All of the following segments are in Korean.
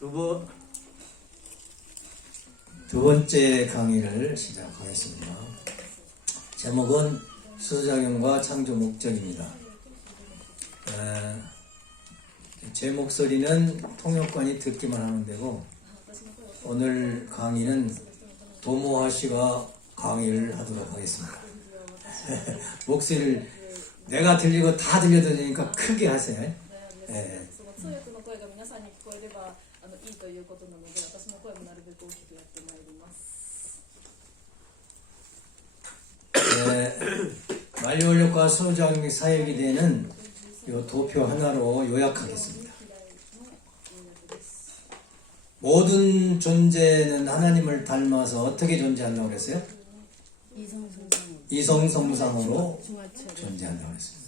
두 번째 강의를 시작하겠습니다. 제목은 수소작용과 창조 목적입니다. 제 목소리는 통역관이 듣기만 하면 되고, 오늘 강의는 도모하 씨가 강의를 하도록 하겠습니다. 목소리를 내가 들리고 다 들려드리니까 크게 하세요. 네. 通訳の声が皆さんに聞こえればいいということなので、私の声もなるべく大きくやってまいります。 만료원력과 수소작용의 사회기대는 이 도표 하나로 요약하겠습니다. 모든 존재는 하나님을 닮아서 어떻게 존재한다고 그랬어요? 이성성상으로 존재한다고 그랬습니다.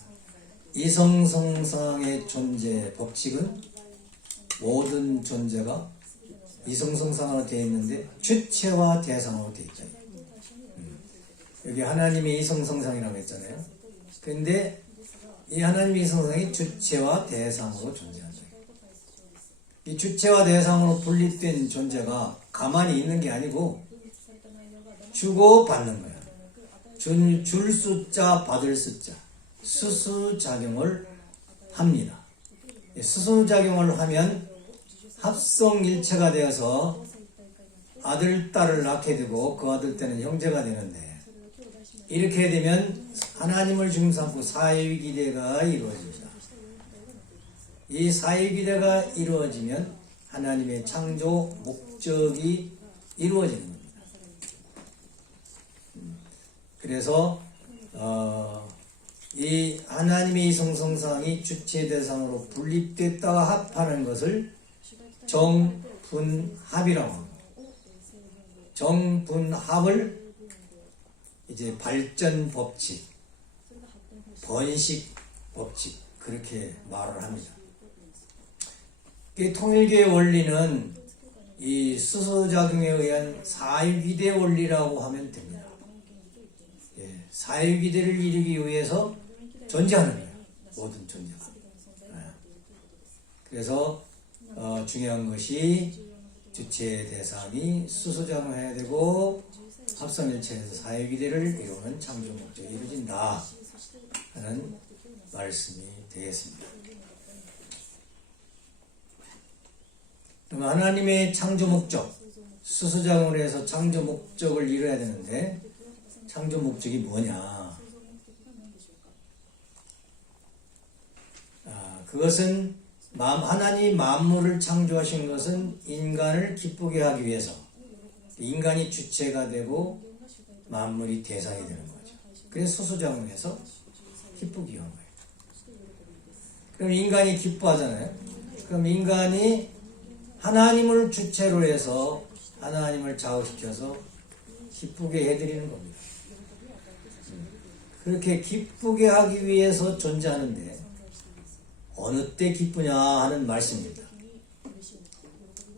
이성성상의 존재 법칙은 모든 존재가 이성성상으로 되어 있는데 주체와 대상으로 되어 있잖아요. 여기 하나님의 이성성상이라고 했잖아요. 그런데 이 하나님의 이성성상이 주체와 대상으로 존재한다. 이 주체와 대상으로 분립된 존재가 가만히 있는 게 아니고 주고 받는 거야. 줄 숫자, 받을 숫자, 수수작용을 합니다. 수수작용을 하면 합성일체가 되어서 아들, 딸을 낳게 되고 그 아들, 때는 형제가 되는데, 이렇게 되면 하나님을 중심삼고 사회기대가 이루어집니다. 이 사회기대가 이루어지면 하나님의 창조 목적이 이루어지는 겁니다. 그래서 이 하나님의 이성성상이 주체 대상으로 분립됐다가 합하는 것을 정분합이라고 합니다. 정분합을 이제 발전 법칙, 번식 법칙, 그렇게 말을 합니다. 통일교의 원리는 이 수소작용에 의한 사유기대 원리라고 하면 됩니다. 사유기대를 이루기 위해서 존재하는 거예요. 모든 존재가. 그래서 중요한 것이 주체 대상이 수소작용해야 되고 합성일체에서 사유기대를 이루는 창조 목적이 이루어진다 하는 말씀이 되겠습니다. 그럼 하나님의 창조 목적, 수소작용을 해서 창조 목적을 이루어야 되는데 창조 목적이 뭐냐? 그것은 하나님이 만물을 창조하신 것은 인간을 기쁘게 하기 위해서, 인간이 주체가 되고 만물이 대상이 되는 거죠. 그래서 수소작용을 해서 기쁘게 한 거예요. 그럼 인간이 기뻐하잖아요. 그럼 인간이 하나님을 주체로 해서 하나님을 자극시켜서 기쁘게 해드리는 겁니다. 그렇게 기쁘게 하기 위해서 존재하는데 어느 때 기쁘냐 하는 말씀입니다.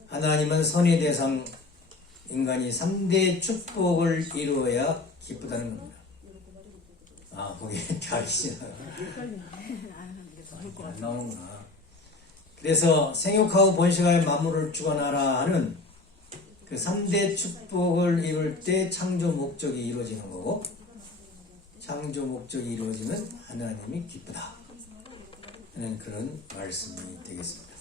하나님은 선의 대상 인간이 3대 축복을 이루어야 기쁘다는 겁니다. 거기 다르시나요? 안 나오는구나. 그래서 생육하고 번식하여 만물을 주관하라 하는 그 3대 축복을 이룰 때 창조 목적이 이루어지는 거고, 창조 목적이 이루어지면 하나님이 기쁘다 하는 그런 말씀이 되겠습니다.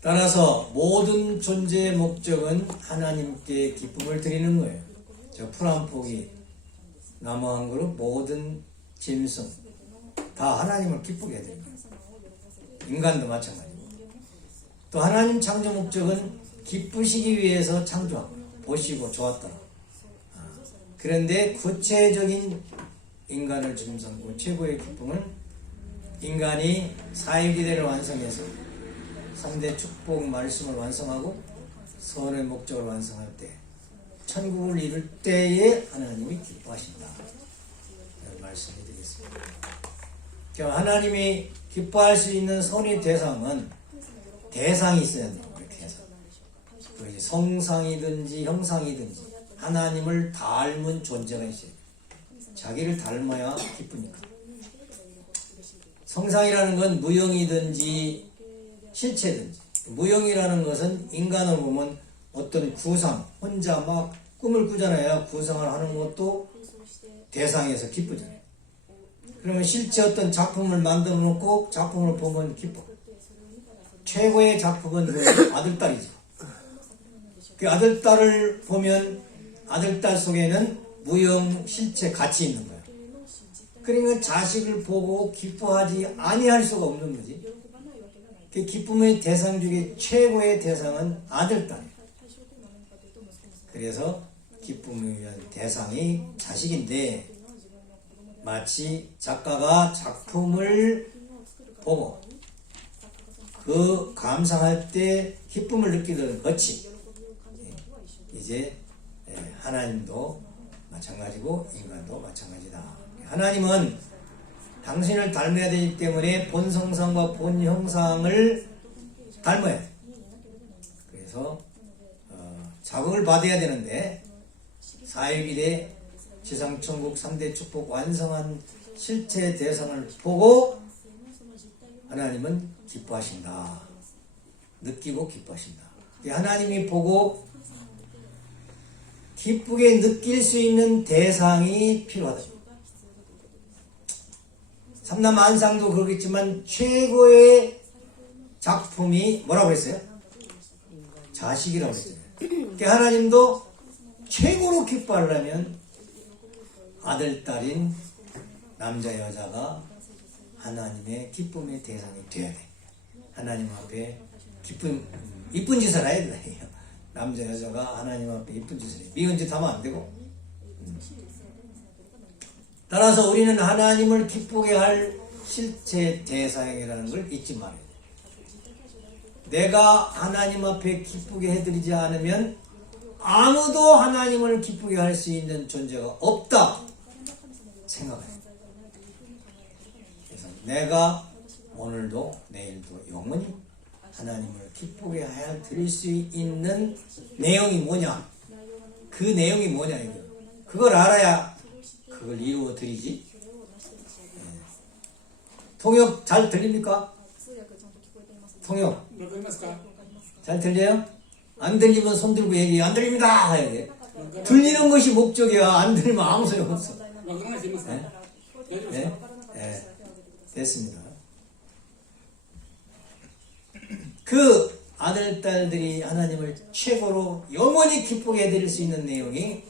따라서 모든 존재의 목적은 하나님께 기쁨을 드리는 거예요. 저 풀 한 포기, 나무 한 그루, 모든 짐승 다 하나님을 기쁘게 해드립니다. 인간도 마찬가지고. 또 하나님 창조 목적은 기쁘시기 위해서 창조한 거예요. 보시고 좋았더라. 그런데 구체적인 인간을 중심삼고 최고의 기쁨은 인간이 사유기대를 완성해서 3대 축복 말씀을 완성하고 선의 목적을 완성할 때, 천국을 이룰 때에 하나님이 기뻐하신다 이런 말씀이 되겠습니다. 그러니까 하나님이 기뻐할 수 있는 선의 대상은 대상이 있어야 돼요. 대상. 그 성상이든지 형상이든지 하나님을 닮은 존재가 있어요. 자기를 닮아야 기쁘니까. 성상이라는 건 무형이든지 실체든지. 무형이라는 것은 인간을 보면 어떤 구상, 혼자 막 꿈을 꾸잖아요. 구상을 하는 것도 대상에서 기쁘잖아요. 그러면 실제 어떤 작품을 만들어 놓고 작품을 보면 기뻐. 최고의 작품은 그 아들딸이죠. 그 아들딸을 보면 아들딸 속에는 무형 실체 가치 있는 거예요. 그러면 자식을 보고 기뻐하지 아니할 수가 없는 거지. 그 기쁨의 대상 중에 최고의 대상은 아들딸이에요. 그래서 기쁨의 대상이 자식인데 마치 작가가 작품을 보고 그 감상할 때 기쁨을 느끼던 것이 이제 하나님도 마찬가지고 인간도 마찬가지다. 하나님은 당신을 닮아야 되기 때문에 본성상과 본형상을 닮아야 돼. 그래서 자극을 받아야 되는데 사일일에 지상천국 3대 축복 완성한 실체 대상을 보고 하나님은 기뻐하신다. 느끼고 기뻐하신다. 하나님이 보고 기쁘게 느낄 수 있는 대상이 필요하다. 삼남한상도 그렇겠지만 최고의 작품이 뭐라고 했어요? 자식이라고 했어요. 그러니까 하나님도 최고로 기뻐하려면 아들, 딸인 남자, 여자가 하나님의 기쁨의 대상이 돼야 돼. 하나님 앞에 이쁜 짓을 해야 돼. 남자, 여자가 하나님 앞에 이쁜 짓을 해. 미운 짓 하면 안 되고. 따라서 우리는 하나님을 기쁘게 할 실체 대상이라는 걸 잊지 말아야 돼. 내가 하나님 앞에 기쁘게 해드리지 않으면 아무도 하나님을 기쁘게 할 수 있는 존재가 없다 생각해. 그래서 내가 오늘도 내일도 영원히 하나님을 기쁘게 해드릴 수 있는 내용이 뭐냐? 그 내용이 뭐냐 이거. 그걸 알아야 그걸 이루어 드리지. 통역 잘 들립니까? 통역 잘 들려요? 안 들리면 손 들고 얘기해. 안 들립니다 해야 돼. 들리는 것이 목적이야. 안 들리면 아무 소용 없어. 네? 네. 됐습니다. 그 아들, 딸들이 하나님을 최고로 영원히 기쁘게 해드릴 수 있는 내용이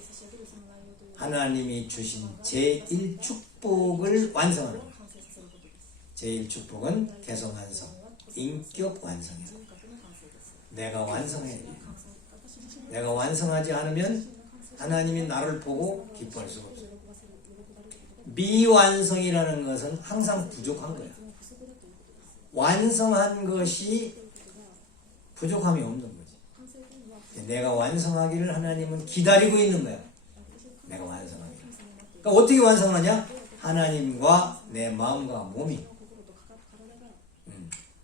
하나님이 주신 제1축복을 완성하는 거예요. 제1축복은 개성완성, 인격 완성이다. 내가 완성해야 돼. 내가 완성하지 않으면 하나님이 나를 보고 기뻐할 수가 없어요. 미완성이라는 것은 항상 부족한 거야. 완성한 것이 부족함이 없는 거지. 내가 완성하기를 하나님은 기다리고 있는 거야. 내가 완성하기를. 그러니까 어떻게 완성하냐? 하나님과 내 마음과 몸이.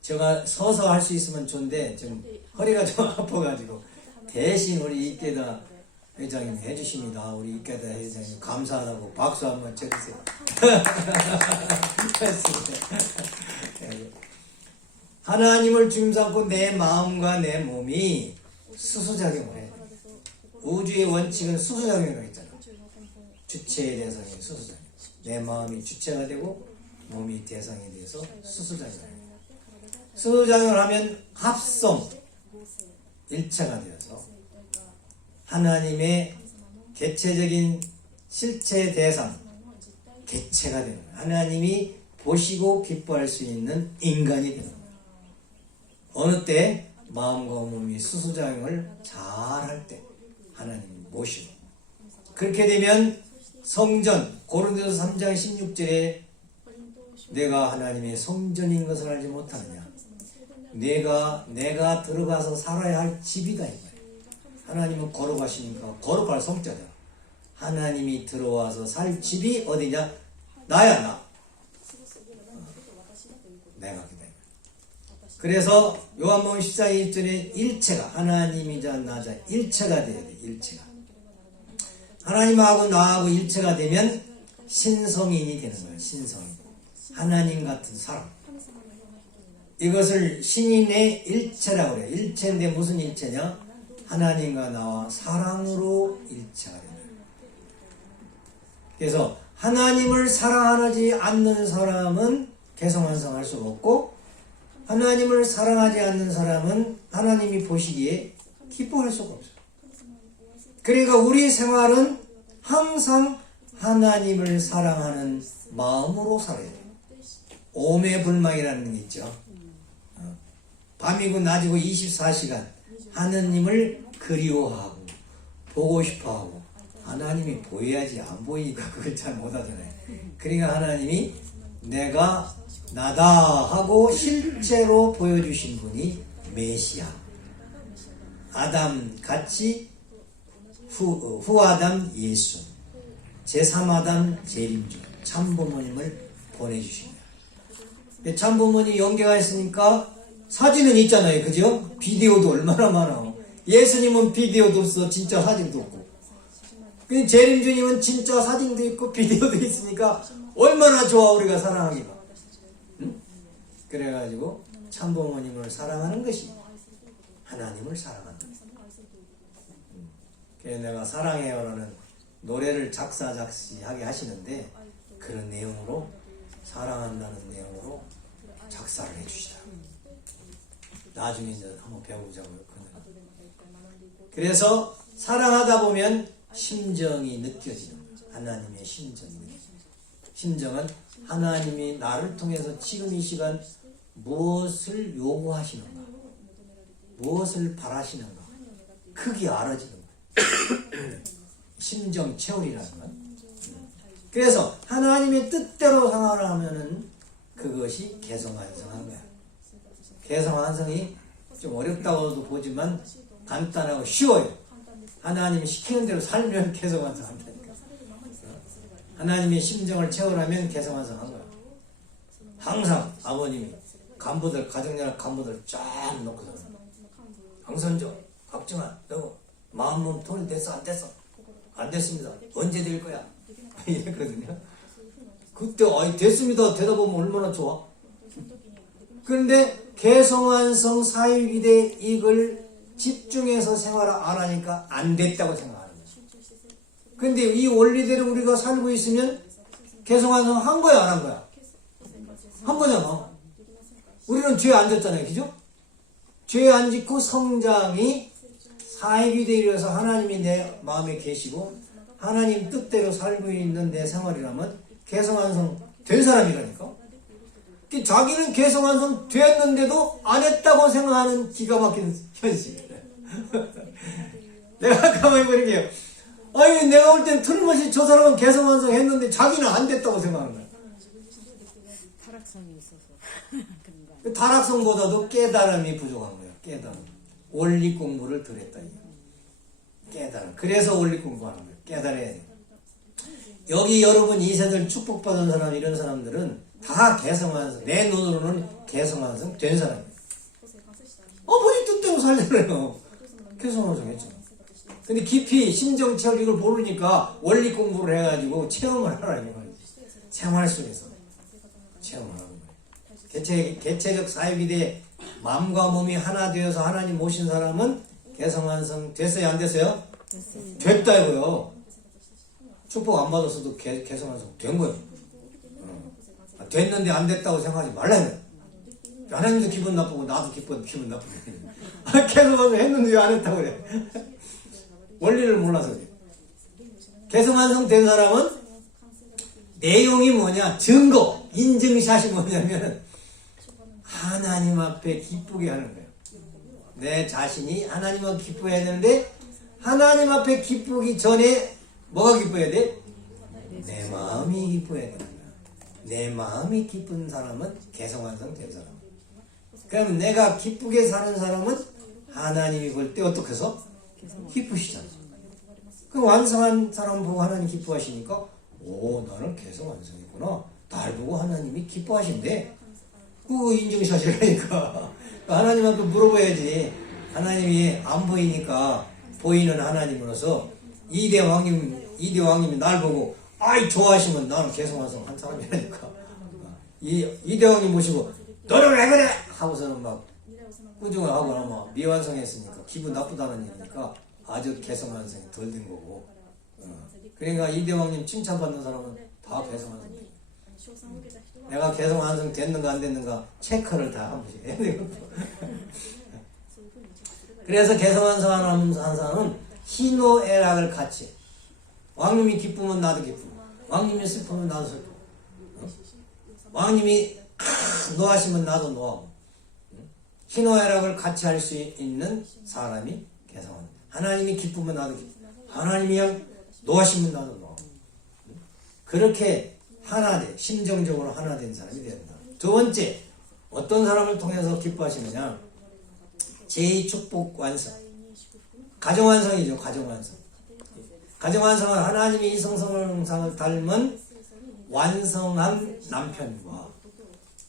제가 서서 할 수 있으면 좋은데 지금 허리가 좀 아파가지고 대신 우리 이깨다 회장님 해주십니다. 우리 이깨다 회장님 감사하다고 박수 한번 쳐주세요. 하나님을 주임 삼고 내 마음과 내 몸이 수수작용을 해. 우주의 원칙은 수수작용이라고 했잖아. 주체의 대상이 수수작용. 내 마음이 주체가 되고 몸이 대상이 돼서 수수작용을 해. 수수작용을 하면 합성, 일체가 되어서 하나님의 개체적인 실체 대상, 개체가 되는 거예요. 하나님이 보시고 기뻐할 수 있는 인간이 되는 거예요. 어느 때 마음과 몸이 수수작용을 잘 할 때 하나님이 모시고 그렇게 되면 성전 고린도서 3장 16절에 내가 하나님의 성전인 것을 알지 못하느냐. 내가 들어가서 살아야 할 집이다 이거예요. 하나님은 거룩하시니까 거룩할 성자다. 하나님이 들어와서 살 집이 어디냐? 나야 나. 내가 그다. 그래서 요한복음 14장 1절에 일체가 하나님이자 나자 일체가 돼야 돼. 일체가. 하나님하고 나하고 일체가 되면 신성인이 되는 거예요. 신성인. 하나님 같은 사람. 이것을 신인의 일체라고 그래요. 일체인데 무슨 일체냐? 하나님과 나와 사랑으로 일체하려는. 그래서 하나님을 사랑하지 않는 사람은 개성완성할 수가 없고, 하나님을 사랑하지 않는 사람은 하나님이 보시기에 기뻐할 수가 없어요. 그러니까 우리 생활은 항상 하나님을 사랑하는 마음으로 살아야 돼요. 오매불망이라는 게 있죠. 밤이고 낮이고 24시간 하나님을 그리워하고 보고 싶어하고, 하나님이 보여야지 안 보이니까 그걸 잘 못하잖아요. 그러니까 하나님이 내가 나다 하고 실제로 보여주신 분이 메시아, 아담 같이 후아담 예수, 제3아담 재림주 참부모님을 보내주신 거예요. 참부모님 연계가 있으니까 사진은 있잖아요. 그죠? 비디오도 얼마나 많아. 예수님은 비디오도 없어. 진짜 사진도 없고. 재림주님은 진짜 사진도 있고 비디오도 있으니까 얼마나 좋아 우리가 사랑하기가. 응? 그래가지고 참부모님을 사랑하는 것이 하나님을 사랑하는 거예요. 그래서 내가 사랑해요라는 노래를 작사작시하게 하시는데 그런 내용으로, 사랑한다는 내용으로 작사를 해주시다. 나중에 이제 한번 배워보자고요. 그래서 사랑하다 보면 심정이 느껴지는 거예요. 하나님의 심정은 하나님이 나를 통해서 지금 이 시간 무엇을 요구하시는가, 무엇을 바라시는가, 크게 알아지는 거예요. 심정 체험이라는 건. 그래서 하나님의 뜻대로 생활을 하면은 그것이 개성완성한 거야. 개성완성이 좀 어렵다고도 보지만 간단하고 쉬워요. 하나님이 시키는 대로 살면 개성완성한다니까. 하나님의 심정을 채우려면 개성완성한 거야. 항상 아버님이 간부들, 가정연합 간부들 쫙 놓고서 강선조, 박정환, 너 마음 몸 돈이 됐어 안 됐어? 안 됐습니다. 언제 될 거야? 이랬거든요. 그때 됐습니다 대답하면 얼마나 좋아. 그런데 개성완성 사유기대 이걸 집중해서 생활을 안 하니까 안 됐다고 생각하는 거예요. 그런데 이 원리대로 우리가 살고 있으면 개성완성 한 거야 안 한 거야? 한 거잖아. 우리는 죄 안 졌잖아요. 그죠? 죄 안 짓고 성장이 사유기대로서 하나님이 내 마음에 계시고 하나님 뜻대로 살고 있는 내 생활이라면 개성완성 된 사람이라니까. 자기는 개성완성 됐는데도 안 했다고 생각하는 기가 막힌 현실. 내가 가만히 보니까 아니 내가 볼 땐 틀림없이 저 사람은 개성완성 했는데 자기는 안 됐다고 생각하는 거야. 타락성이 있어서 타락성보다도 깨달음이 부족한 거예요. 깨달음. 원리 공부를 덜 했다. 깨달음. 그래서 원리 공부하는 거예요. 깨달아야 돼요. 여기 여러분 2세들 축복받은 사람, 이런 사람들은 다 개성완성, 내 눈으로는 개성완성 된 사람이에요. 아버지 뜻대로 살잖아요. 개성완성 했죠. 근데 깊이 심정 체험 이걸 모르니까 원리 공부를 해가지고 체험을 하라는 거예요. 생활 속에서 체험을 하는 거예요. 개체적 사유기대 마음과 몸이 하나 되어서 하나님 모신 사람은 개성완성 됐어요 안 됐어요? 됐다고요. 축복 안 받았어도 개성완성 된 거예요. 됐는데 안 됐다고 생각하지 말라요. 하나님도 기분 나쁘고 나도 기분 나쁘고 개성완성 했는데 왜 안 했다고 그래. 원리를 몰라서 그래. 개성완성 된 사람은 내용이 뭐냐, 증거, 인증샷이 뭐냐면 하나님 앞에 기쁘게 하는 거예요. 내 자신이 하나님 앞에 기뻐해야 되는데 하나님 앞에 기쁘기 전에 뭐가 기뻐해야 돼? 내 마음이 기뻐해야 되는 거야. 내 마음이 기쁜 사람은 개성완성 된 사람. 그러면 내가 기쁘게 사는 사람은 하나님이 볼 때 어떻게 해서? 기쁘시잖아. 그 완성한 사람 보고 하나님 기뻐하시니까 오, 나는 개성완성이구나. 날 보고 하나님이 기뻐하신대. 그거 인증샷이라니까. 하나님한테 물어봐야지. 하나님이 안 보이니까 보이는 하나님으로서 이대왕님이 날 보고 아이 좋아하시면 나는 개성완성 한 사람이라니까. 이대왕님 모시고 너는 왜 그래? 하고서는 막 꾸중을 하거나 막 미완성했으니까 기분 나쁘다는 얘기니까 아주 개성완성이 덜 된 거고. 그러니까 이대왕님 칭찬받는 사람은 다 개성완성. 내가 개성완성 됐는가 안 됐는가 체크를 다 한 번씩 해야 되거든. 그래서 개성완성하는 사람은 희노애락을 같이 해. 왕님이 기쁘면 나도 기쁘고 왕님이 슬프면 나도 슬프고 왕님이 노하시면 나도 노하고 희노애락을 같이 할 수 있는 사람이 개성완성. 하나님이 기쁘면 나도 기쁘고 하나님이 그냥 노하시면 나도 노하고 그렇게 하나된 심정적으로 하나된 사람이 된다. 두 번째 어떤 사람을 통해서 기뻐하시느냐 제2축복 완성 가정완성이죠. 가정완성. 가정완성은 하나님의 이성성을 닮은 완성한 남편과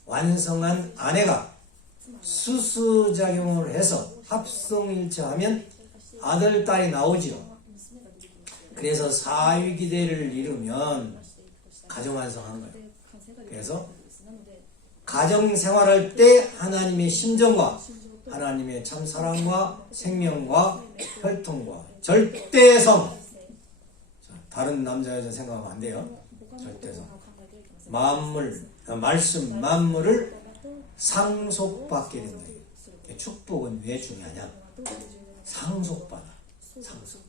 완성한 아내가 수수작용을 해서 합성일체하면 아들, 딸이 나오지요. 그래서 사위기대를 이루면 가정완성한 거예요. 그래서 가정생활할 때 하나님의 심정과 하나님의 참 사랑과 생명과 혈통과 절대성 다른 남자 여자 생각하면 안 돼요. 절대성 만물 말씀 만물을 상속받게 된다. 축복은 왜 중요하냐? 상속받아. 상속.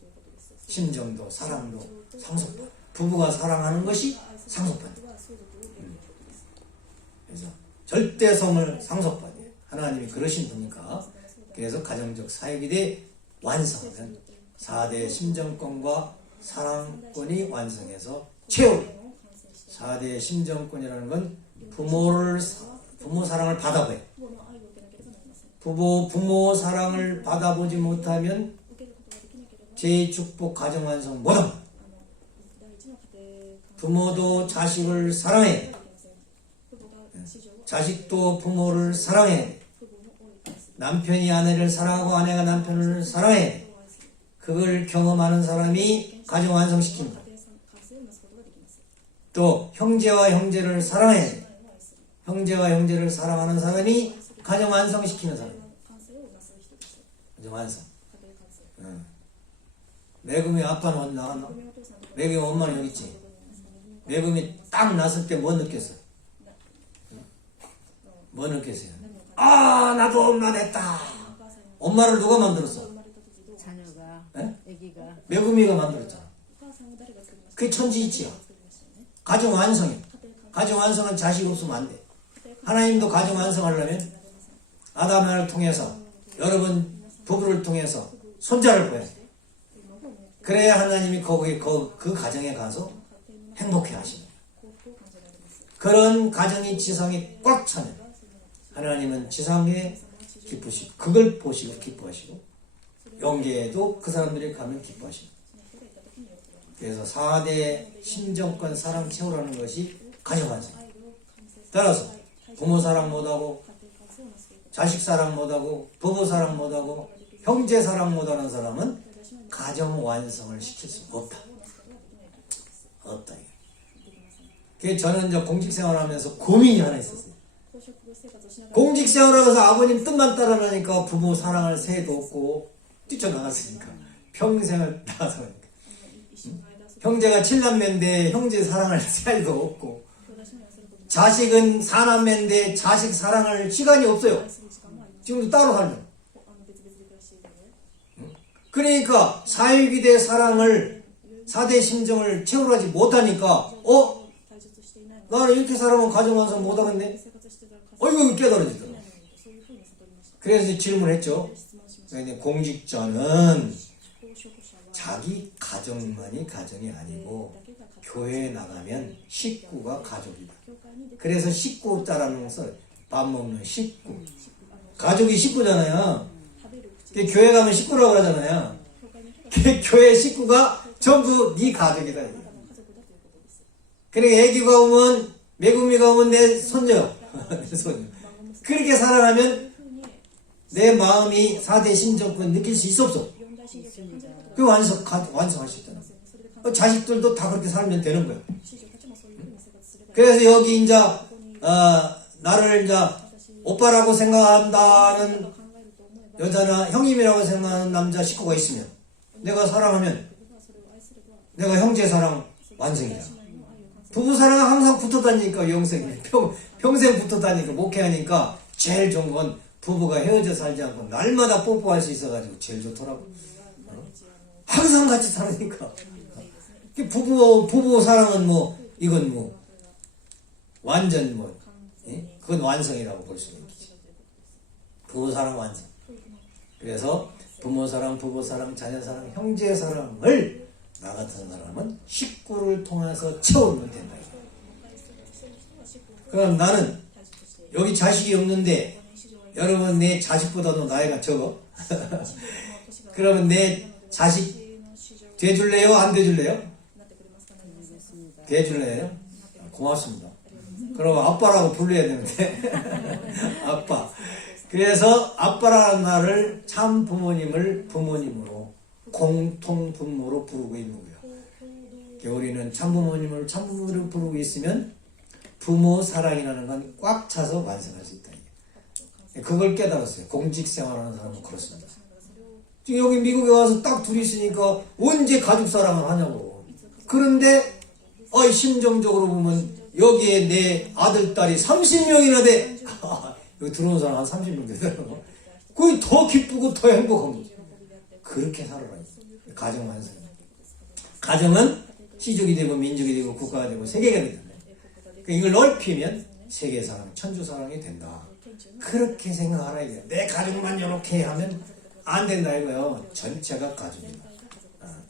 심정도 사랑도 상속받아. 부부가 사랑하는 것이 상속받아. 그래서 절대성을 상속받아요. 하나님이 그러신 분이니까. 그래서 가정적 사역이 완성하면 4대 심정권과 사랑권이 완성해서 채우고 4대 심정권이라는 건 부모 사랑을 받아봐요. 부모 사랑을 받아보지 못하면 제2축복 가정 완성 못합니다. 부모도 자식을 사랑해. 자식도 부모를 사랑해. 남편이 아내를 사랑하고 아내가 남편을 사랑해. 그걸 경험하는 사람이 가정 완성시킵니다. 또 형제와 형제를 사랑해. 형제와 형제를 사랑하는 사람이 가정 완성시키는 사람. 가정 완성. 매금이 아빠는 어디 나갔나? 매금이 엄마는 여기 있지. 매금이 딱 났을 때 뭐 느꼈어? 뭐 느꼈어요? 아 나도 엄마 됐다. 엄마를 누가 만들었어? 자녀가, 네? 아기가. 매금이가 만들었잖아. 그게 천지이치야. 가정 완성이야. 가정 완성은 자식 없으면 안 돼. 하나님도 가정 완성하려면 아담을 통해서 여러분 부부를 통해서 손자를 보여야 돼. 그래야 하나님이 그 가정에 가서 행복해 하십니다. 그런 가정이 지상에 꽉 차면 하나님은 지상에 기쁘시고 그걸 보시고 기뻐하시고 영계에도 그 사람들이 가면 기뻐하십니다. 그래서 4대 심정권 사랑 채우라는 것이 가정 완성. 따라서 부모 사랑 못하고 자식 사랑 못하고 부부 사랑 못하고 형제 사랑 못하는 사람은 가정 완성을 시킬 수 없다. 없다. 그래서 저는 이제 공직생활하면서 고민이 하나 있었어요. 공직생활하면서 아버님 뜻만 따라가니까 부모 사랑할 새도 없고 뛰쳐나갔으니까 평생을 나가서 형제가 7남매인데 형제 사랑할 새도 없고 자식은 4남매인데 자식 사랑할 시간이 없어요. 지금도 따로 살죠. 그러니까 사유기대 사랑을 4대 심정을 채우지 못하니까 나는 이렇게 살아면 가정완성 못하겠네. 이거 깨달아지더라고. 그래서 질문을 했죠. 공직자는 자기 가정만이 가정이 아니고 교회에 나가면 식구가 가족이다. 그래서 식구 없다라는 것을 밥 먹는 식구. 가족이 식구잖아요. 교회 가면 식구라고 하잖아요. 교회 식구가 전부 네 가족이다. 그러니까 애기가 오면 매구미가 오면 내 손녀. 내 손녀. 그렇게 살아가면 내 마음이 4대 심정권 느낄 수 있어 없어? 그 완성할 수 있잖아. 자식들도 다 그렇게 살면 되는 거야. 그래서 여기 이제 나를 이제 오빠라고 생각한다는 여자나 형님이라고 생각하는 남자 식구가 있으면 내가 사랑하면 내가 형제 사랑 완성이야. 부부 사랑은 항상 붙어 다니니까 영생 평생 붙어 다니니까 목회하니까 제일 좋은 건 부부가 헤어져 살지 않고 날마다 뽀뽀할 수 있어가지고 제일 좋더라고. 항상 같이 살으니까. 부부 사랑은 뭐 이건 뭐 완전 뭐 그건 완성이라고 볼 수가 있겠지. 부부 사랑 완성. 그래서 부모 사랑, 부부 사랑, 자녀 사랑, 형제 사랑을 나 같은 사람은 식구를 통해서 채우면 된다. 그럼 나는 여기 자식이 없는데 여러분 내 자식보다도 나이가 적어? 그러면 내 자식 돼줄래요? 안 돼줄래요? 돼줄래요? 고맙습니다. 그럼 아빠라고 불러야 되는데 아빠. 그래서 아빠라는 말을 참 부모님을 부모님으로 공통 분모로 부르고 있는 거예요. 우리는 참 부모님을 참 부모로 부르고 있으면 부모 사랑이라는 건 꽉 차서 완성할 수 있다. 그걸 깨달았어요. 공직 생활하는 사람은 그렇습니다. 지금 여기 미국에 와서 딱 둘이 있으니까 언제 가족 사랑을 하냐고. 그런데 심정적으로 보면 여기에 내 아들, 딸이 30명이나 돼. 여기 들어온 사람 한 30명 되더라고. 그게 더 기쁘고 더 행복한 거죠. 그렇게 살아라. 가정 완성. 가정은 시족이 되고 민족이 되고 국가가 되고 세계가 되잖아요. 이걸 넓히면 세계 사랑, 천주 사랑이 된다. 그렇게 생각하라 이거예요. 내 가족만 이렇게 하면 안 된다 이거예요. 전체가 가족이다.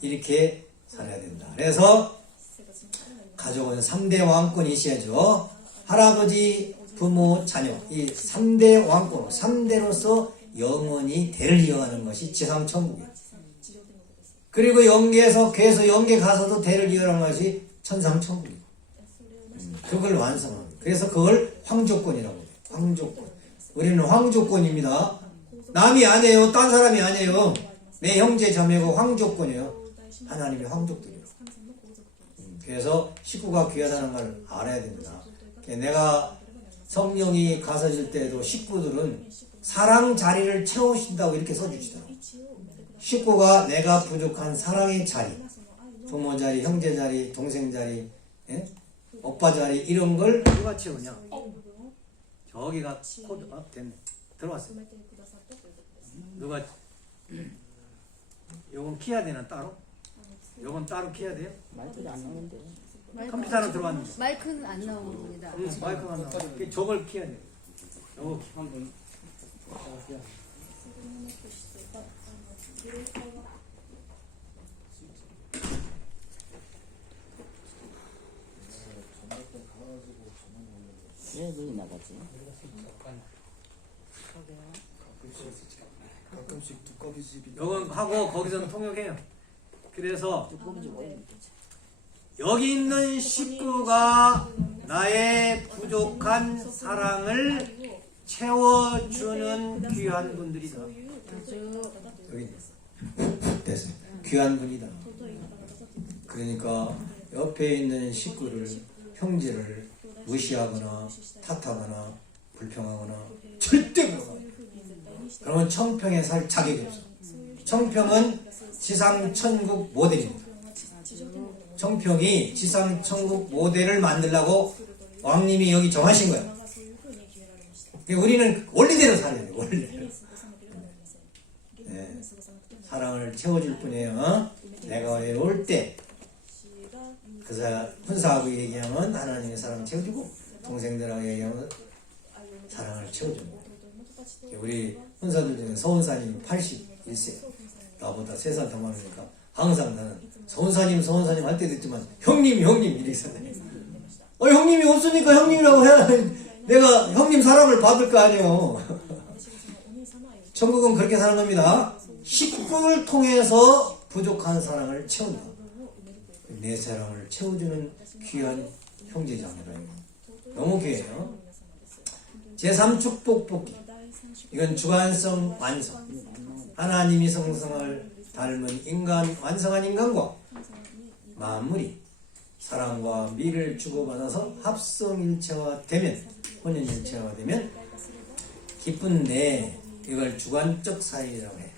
이렇게 살아야 된다. 그래서 가족은 3대 왕권이 있어야죠. 할아버지, 부모, 자녀 이 3대 왕권, 3대로서 영원히 대를 이어가는 것이 지상천국이에요. 그리고 영계에서 괴에서 영계 가서도 대를 이어가는 것이 천상천국이에요. 그걸 완성합니다. 그래서 그걸 황조권이라고 해요. 황조권. 우리는 황조권입니다. 남이 아니에요. 딴 사람이 아니에요. 내 형제 자매고 황조권이에요. 하나님의 황족들이에요. 그래서 식구가 귀하다는 걸 알아야 됩니다. 내가 성령이 가서질 때도 식구들은 사랑 자리를 채우신다고 이렇게 써주시더라고요. 식구가 내가 부족한 사랑의 자리, 부모 자리, 형제 자리, 동생 자리, 오빠 자리 이런 걸 누가 채우냐? 저기가 코드 됐네. 들어왔어. 누가 요건 키야 되나 따로? 요건 따로 키야 돼요? 마이크가 안 나오는데. 컴퓨터는 들어왔는데. 마이크는 안 나옵니다. 마이크가 안 나와. 저걸 키야 돼. 요거 한번. 왜 눈이 나가지? 가끔씩 두꺼비 집이 요건 하고 거기서는 통역해요. 그래서 여기 있는 식구가 나의 부족한 사랑을 채워주는 귀한 분들이다. 여기 됐어요. 귀한 분이다. 그러니까 옆에 있는 식구를, 형제를 무시하거나 탓하거나 불평하거나 절대 그러면 그러면 청평에 살 자격이 없어. 청평은 지상천국 모델입니다. 청평이 지상천국 모델을 만들려고 왕님이 여기 정하신 거야. 우리는 원리대로 살아야 돼. 원리대로. 네. 사랑을 채워줄 뿐이에요. 내가 외로울 때 훈사하고 얘기하면 하나님의 사랑을 채워주고 동생들하고 얘기하면 사랑을 채워줍니다. 우리 훈사들 중에 서훈사님 81세 나보다 3살 더 많으니까 항상 나는 서훈사님 할 때도 있지만 형님 이렇게 생각해요. 형님이 없으니까 형님이라고 해야 내가 형님 사랑을 받을 거 아니에요. 천국은 그렇게 사는 겁니다. 식구를 통해서 부족한 사랑을 채운다. 내 사랑을 채워주는 귀한 형제자매다. 너무 귀해요. 제3축복 복기. 이건 주관성 완성. 하나님이 성성을 닮은 인간, 완성한 인간과 만물이 사랑과 미를 주고받아서 합성일체화되면, 혼연일체화되면 기쁜데 이걸 주관적 사유라고 해.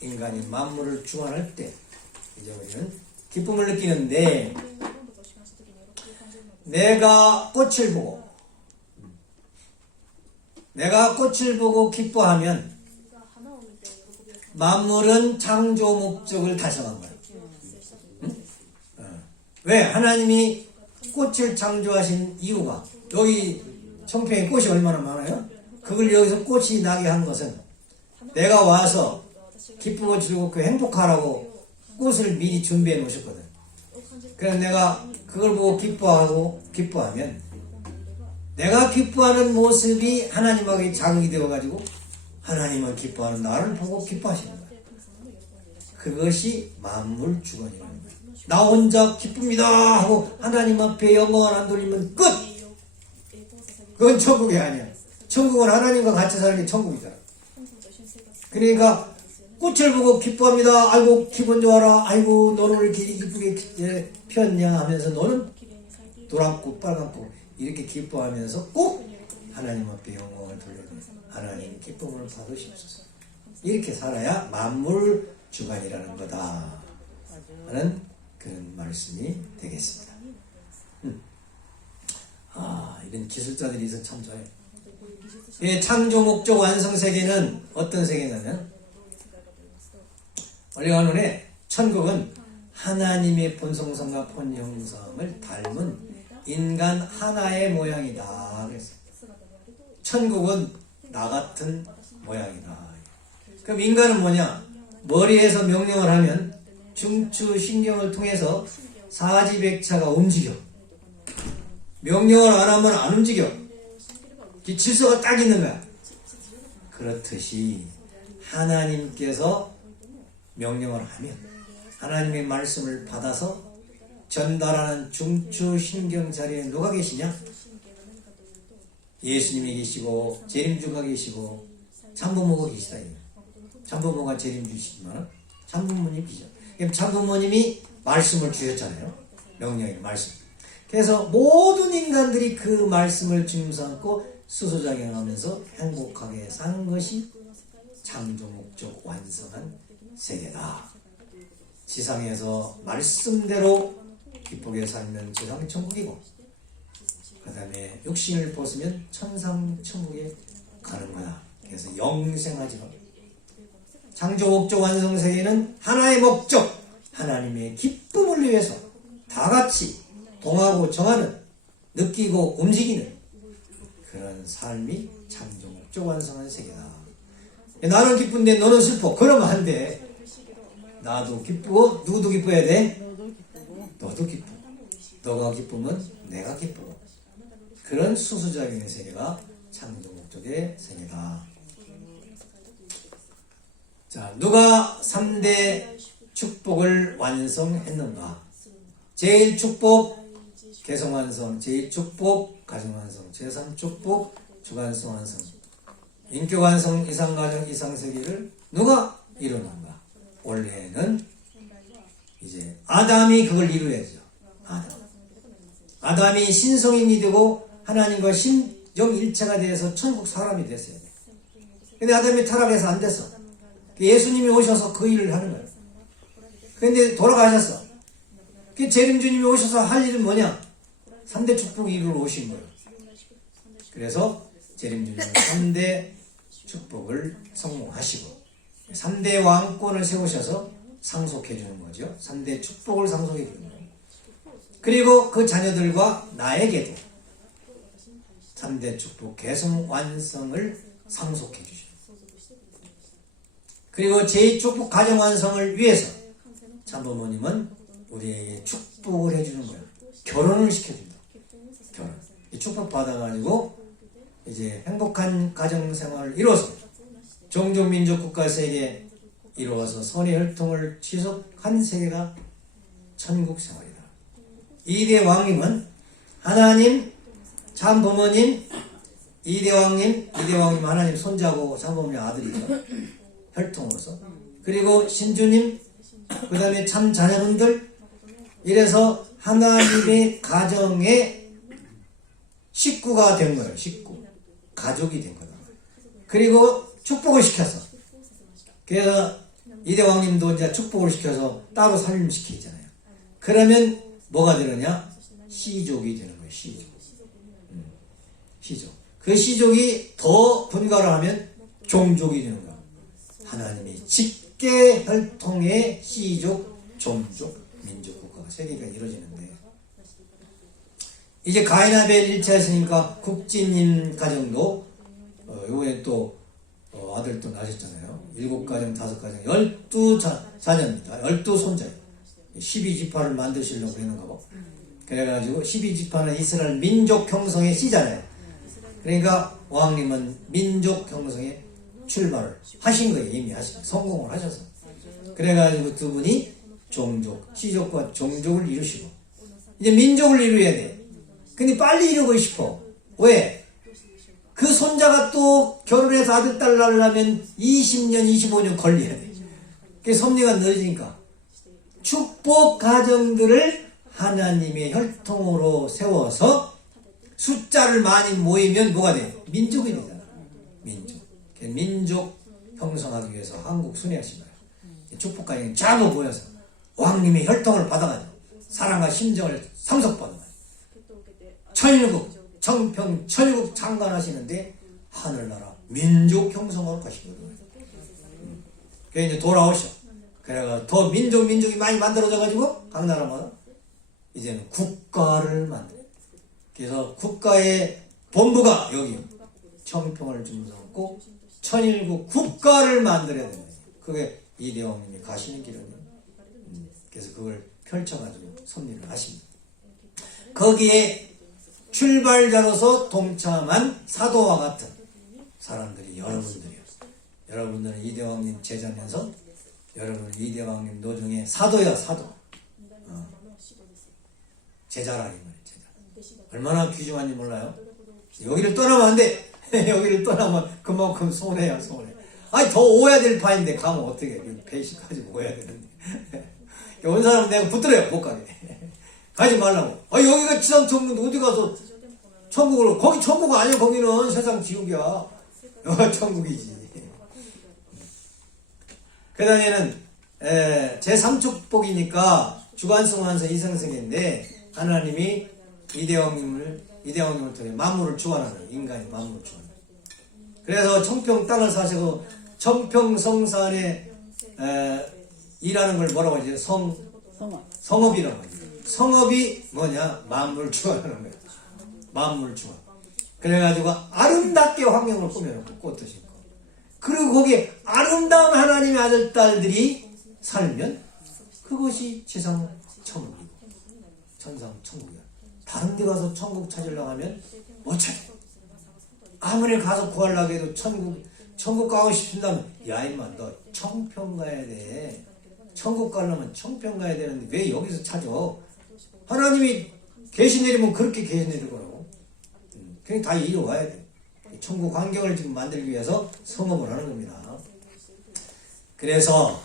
인간이 만물을 주관할 때 이제 우리는 기쁨을 느끼는데, 내가 꽃을 보고 기뻐하면 만물은 창조 목적을 달성한 거야. 응? 왜? 하나님이 꽃을 창조하신 이유가, 여기 청평에 꽃이 얼마나 많아요? 그걸 여기서 꽃이 나게 한 것은 내가 와서 기쁘고 즐겁고 행복하라고 꽃을 미리 준비해 놓으셨거든. 그래서 내가 그걸 보고 기뻐하면 내가 기뻐하는 모습이 하나님에게 자극이 되어가지고 하나님은 기뻐하는 나를 보고 기뻐하시는 거야. 그것이 만물 주관이라는 거야. 나 혼자 기쁩니다 하고 하나님 앞에 영광을 안 돌리면 끝! 그건 천국이 아니야. 천국은 하나님과 같이 사는 게 천국이잖아. 그러니까 꽃을 보고 기뻐합니다. 아이고 기분 좋아라. 아이고 너는 왜 이렇게 이쁘게 피었냐 하면서 너는 노랗고 빨갛고 이렇게 기뻐하면서 꼭 하나님 앞에 영광을 돌려야 돼. 하나님 기쁨을 받으시옵소서. 이렇게 살아야 만물 주관이라는 거다 하는 그런 말씀이 되겠습니다. 이런 기술자들이 있어 참 좋아요. 이 창조 목적 완성 세계는 어떤 세계냐면, 우리가 오늘 천국은 하나님의 본성성과 본형상을 닮은 인간 하나의 모양이다 그랬어요. 천국은 나 같은 모양이다. 그럼 인간은 뭐냐? 머리에서 명령을 하면 중추신경을 통해서 사지백차가 움직여. 명령을 안 하면 안 움직여. 질서가 딱 있는 거야. 그렇듯이 하나님께서 명령을 하면 하나님의 말씀을 받아서 전달하는 중추신경 자리에 누가 계시냐? 예수님이 계시고 재림주가 계시고 참부모가 계시다. 참부모가 재림주시지만 참부모님 계시죠. 참부모님이 말씀을 주셨잖아요. 명령의 말씀. 그래서 모든 인간들이 그 말씀을 중심삼고 수소작용하면서 행복하게 사는 것이 창조 목적 완성한 세계다. 지상에서 말씀대로 기쁘게 살면 지상 천국이고, 그 다음에 육신을 벗으면 천상 천국에 가는 거다. 그래서 영생하지 마. 창조 목적 완성 세계는 하나의 목적, 하나님의 기쁨을 위해서 다 같이 동하고 정하는, 느끼고 움직이는 그런 삶이 창조 목적 완성한 세계다. 나는 기쁜데 너는 슬퍼. 그러면 안 돼. 나도 기쁘고 누구도 기뻐야 돼? 너도 기뻐. 너가 기쁘면 내가 기쁘고. 그런 수수작용의 세계가 창조 목적의 세계다. 자, 누가 3대 축복을 완성했는가? 제1축복 개성완성, 제2축복 가정완성, 제3축복 주관성 완성, 인격완성 이상가정 이상세계를 누가 이루는가? 원래는 이제 아담이 그걸 이루어야죠. 아담이 신성인이 되고 하나님과 신정일체가 되어서 천국 사람이 됐어야 돼. 근데 아담이 타락해서 안 됐어. 예수님이 오셔서 그 일을 하는 거예요. 근데 돌아가셨어. 재림주님이 오셔서 할 일은 뭐냐? 3대 축복 이루러 오신 거예요. 그래서 재림주님은 3대 축복을 성공하시고 3대 왕권을 세우셔서 상속해 주는 거죠. 3대 축복을 상속해 주는 거예요. 그리고 그 자녀들과 나에게도 3대 축복 개성 완성을 상속해 주시고, 그리고 제2축복 가정 완성을 위해서 참부모님은 우리에게 축복을 해주는 거예요. 결혼을 시켜준다. 결혼. 이 축복 받아가지고 이제 행복한 가정생활을 이루어서 종족민족 국가 세계 이루어서 선의 혈통을 지속한 세계가 천국 생활이다. 2대 왕님은 하나님, 참부모님, 2대 왕님 하나님 손자고 참부모님 아들이죠. 혈통으로서. 그리고 신주님, 그 다음에 참 자녀분들, 이래서 하나님의 가정의 식구가 된 거예요. 식구. 가족이 된 거다. 그리고 축복을 시켰어. 그래서 이대왕님도 이제 축복을 시켜서 따로 살림시키잖아요. 그러면 뭐가 되느냐? 시족이 되는 거예요. 시족. 시족. 그 시족이 더 분가를 하면 종족이 되는 거예요. 하나님의 직계 혈통의 시족, 종족, 민족 국가가 세계가 이루어지는데, 이제 가인 아벨 1차 했으니까 국진님 가정도 요번에 또 아들도 낳으셨잖아요. 7가정, 5가정, 12자녀입니다. 12손자예요. 12지파를 만드시려고 했는가 봐. 그래가지고 12지파는 이스라엘 민족 형성의 시잖아요. 그러니까 왕님은 민족 형성의 출발을 하신 거예요. 이미 성공을 하셔서. 그래가지고 두 분이 종족, 시족과 종족을 이루시고, 이제 민족을 이루어야 돼. 근데 빨리 이루고 싶어. 왜? 그 손자가 또 결혼해서 아들, 딸 낳으려면 20년, 25년 걸려야 돼. 그게 섭리가 늦으니까. 축복 가정들을 하나님의 혈통으로 세워서 숫자를 많이 모이면 뭐가 돼? 민족이 되잖아. 민족. 민족 형성하기 위해서 한국 순회하신 거예요. 축복 가정이 전부 모여서 왕님의 혈통을 받아가지고 사랑과 심정을 상속받는 거예요. 천일국, 청평, 천일국 창간하시는데 하늘나라 민족 형성으로 가시거든요. 그래서 이제 돌아오셔. 그래가 더 민족이 많이 만들어져가지고 각 나라마다 이제는 국가를 만들어요. 그래서 국가의 본부가 여기 청평을 좀 삼고 천일국 국가를 만들어야 됩니다. 그게 이대왕님이 가시는 길이거든요. 그래서 그걸 펼쳐가지고 섭리를 하십니다. 거기에 출발자로서 동참한 사도와 같은 사람들이 여러분들이에요. 여러분들은 이대왕님 제자면서 여러분 이대왕님 노중에 사도야, 사도. 제자라 이 말이에요. 제자. 얼마나 귀중한지 몰라요? 여기를 떠나면 안 돼. 여기를 떠나면 그만큼 손해야, 손해. 아니 더 오야 될 판인데 가면 어떻게 해? 배신까지 오야 되는데. 온 사람은 내가 붙들어요. 못 가게. 가지 말라고. 아 여기가 지상천국인데 어디 가서 천국을, 거기 천국 아니야. 거기는 세상 지옥이야. 여기가 천국이지. 그 다음에는 제3축복이니까 주관성환서 이성성인데 하나님이 이대왕님을 통해 만물을 주관하는, 인간이 만물을 주관하는. 그래서 청평 땅을 사시고 청평성산에 일하는 걸 뭐라고 하지? 성업이라고 하지. 성업이 뭐냐? 만물을 주관하는 거야. 만물을 주관. 그래가지고 아름답게 환경을 꾸며놓고 꽃도 심고. 그리고 거기에 아름다운 하나님의 아들, 딸들이 살면 그것이 지상 천국이고 천상 천국이야. 다른 데 가서 천국 찾으려고 하면 어차피 아무리 가서 구하려고 해도 천국 가고 싶은다면 야 임마 너 청평 가야 돼. 천국 가려면 청평 가야 되는데 왜 여기서 찾아? 하나님이 계시 내리면 그렇게 계시 내릴 거라고. 그냥 다 이리 와야 돼. 천국 환경을 지금 만들기 위해서 성업을 하는 겁니다. 그래서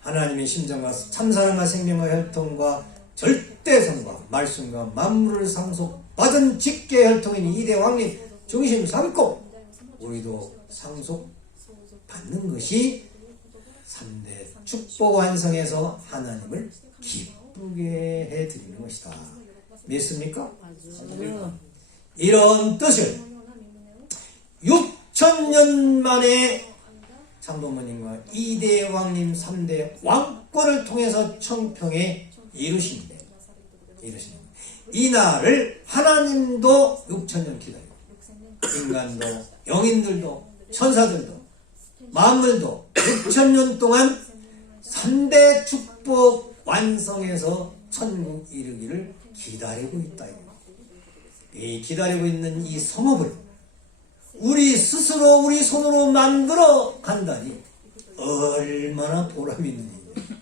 하나님의 심정과 참사랑과 생명과 혈통과 절대성과 말씀과 만물을 상속받은 직계 혈통인 이대왕님 중심 삼고 우리도 상속받는 것이 3대 축복 완성에서 하나님을 기쁘게 해드리는 것이다. 믿습니까? 이런 뜻을 6천년 만에 장로모님과 이대왕님 3대 왕권을 통해서 청평에 이루십니다. 이 날을 하나님도 6천년 기다리고 인간도 영인들도 천사들도 만물도 6천년 동안 3대 축복 완성해서 천국 이르기를 기다리고 있다. 이 기다리고 있는 이 성업을 우리 스스로 우리 손으로 만들어 간다니 얼마나 보람 있는 일이에요.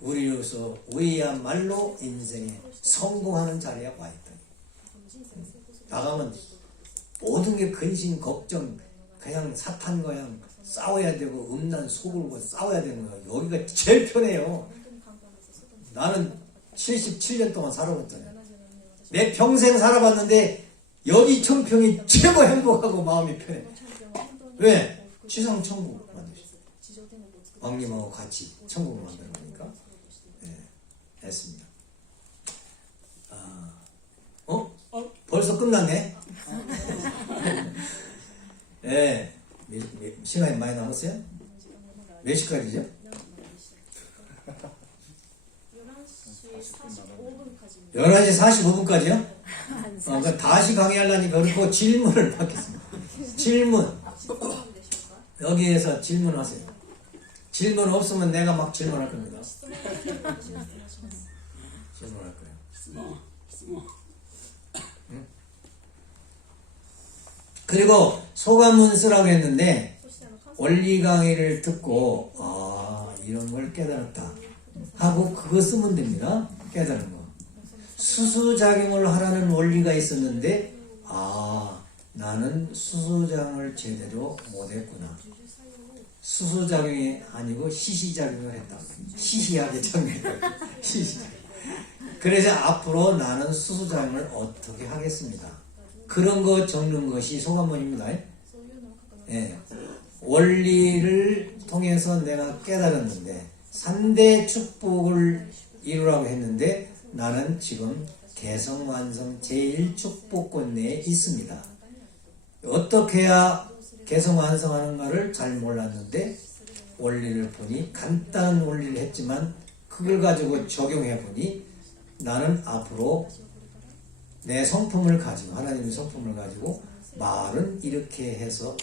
우리로서 우리야말로 인생에 성공하는 자리에 와 있다. 나가면 모든 게 근심 걱정 그냥 사탄과 그냥 싸워야 되고 음란 소굴고 싸워야 되는 거야. 여기가 제일 편해요. 나는 77년 동안 살아봤잖아요. 내 평생 살아봤는데 여기 청평이 최고 행복하고 마음이 편해. 왜? 지상 천국 만드셨어요. 왕님하고 같이 천국을 만드는 거니까. 네, 했습니다. 벌써 끝났네? 네, 시간이 많이 남았어요? 몇 시까지죠? 11시 45분까지요? 그러니까 다시 강의하려니까 그리고 질문을 받겠습니다. 질문. 여기에서 질문하세요. 질문 없으면 내가 막 질문할 겁니다. 질문할 거예요. 응? 그리고 소감문 쓰라고 했는데 원리 강의를 듣고 이런 걸 깨달았다 하고 그거 쓰면 됩니다. 깨달은 거. 수수작용을 하라는 원리가 있었는데 나는 수수작용을 제대로 못했구나. 수수작용이 아니고 시시작용을 했다. 시시하게 작용했다. 시시작용. 그래서 앞으로 나는 수수작용을 어떻게 하겠습니다. 그런 거 적는 것이 소감문입니다. 예. 원리를 통해서 내가 깨달았는데 3대 축복을 이루라고 했는데 나는 지금 개성완성 제1축복권 내에 있습니다. 어떻게 해야 개성완성하는가를 잘 몰랐는데 원리를 보니 간단한 원리를 했지만 그걸 가지고 적용해 보니 나는 앞으로 내 성품을 가지고 하나님의 성품을 가지고 말은 이렇게 해서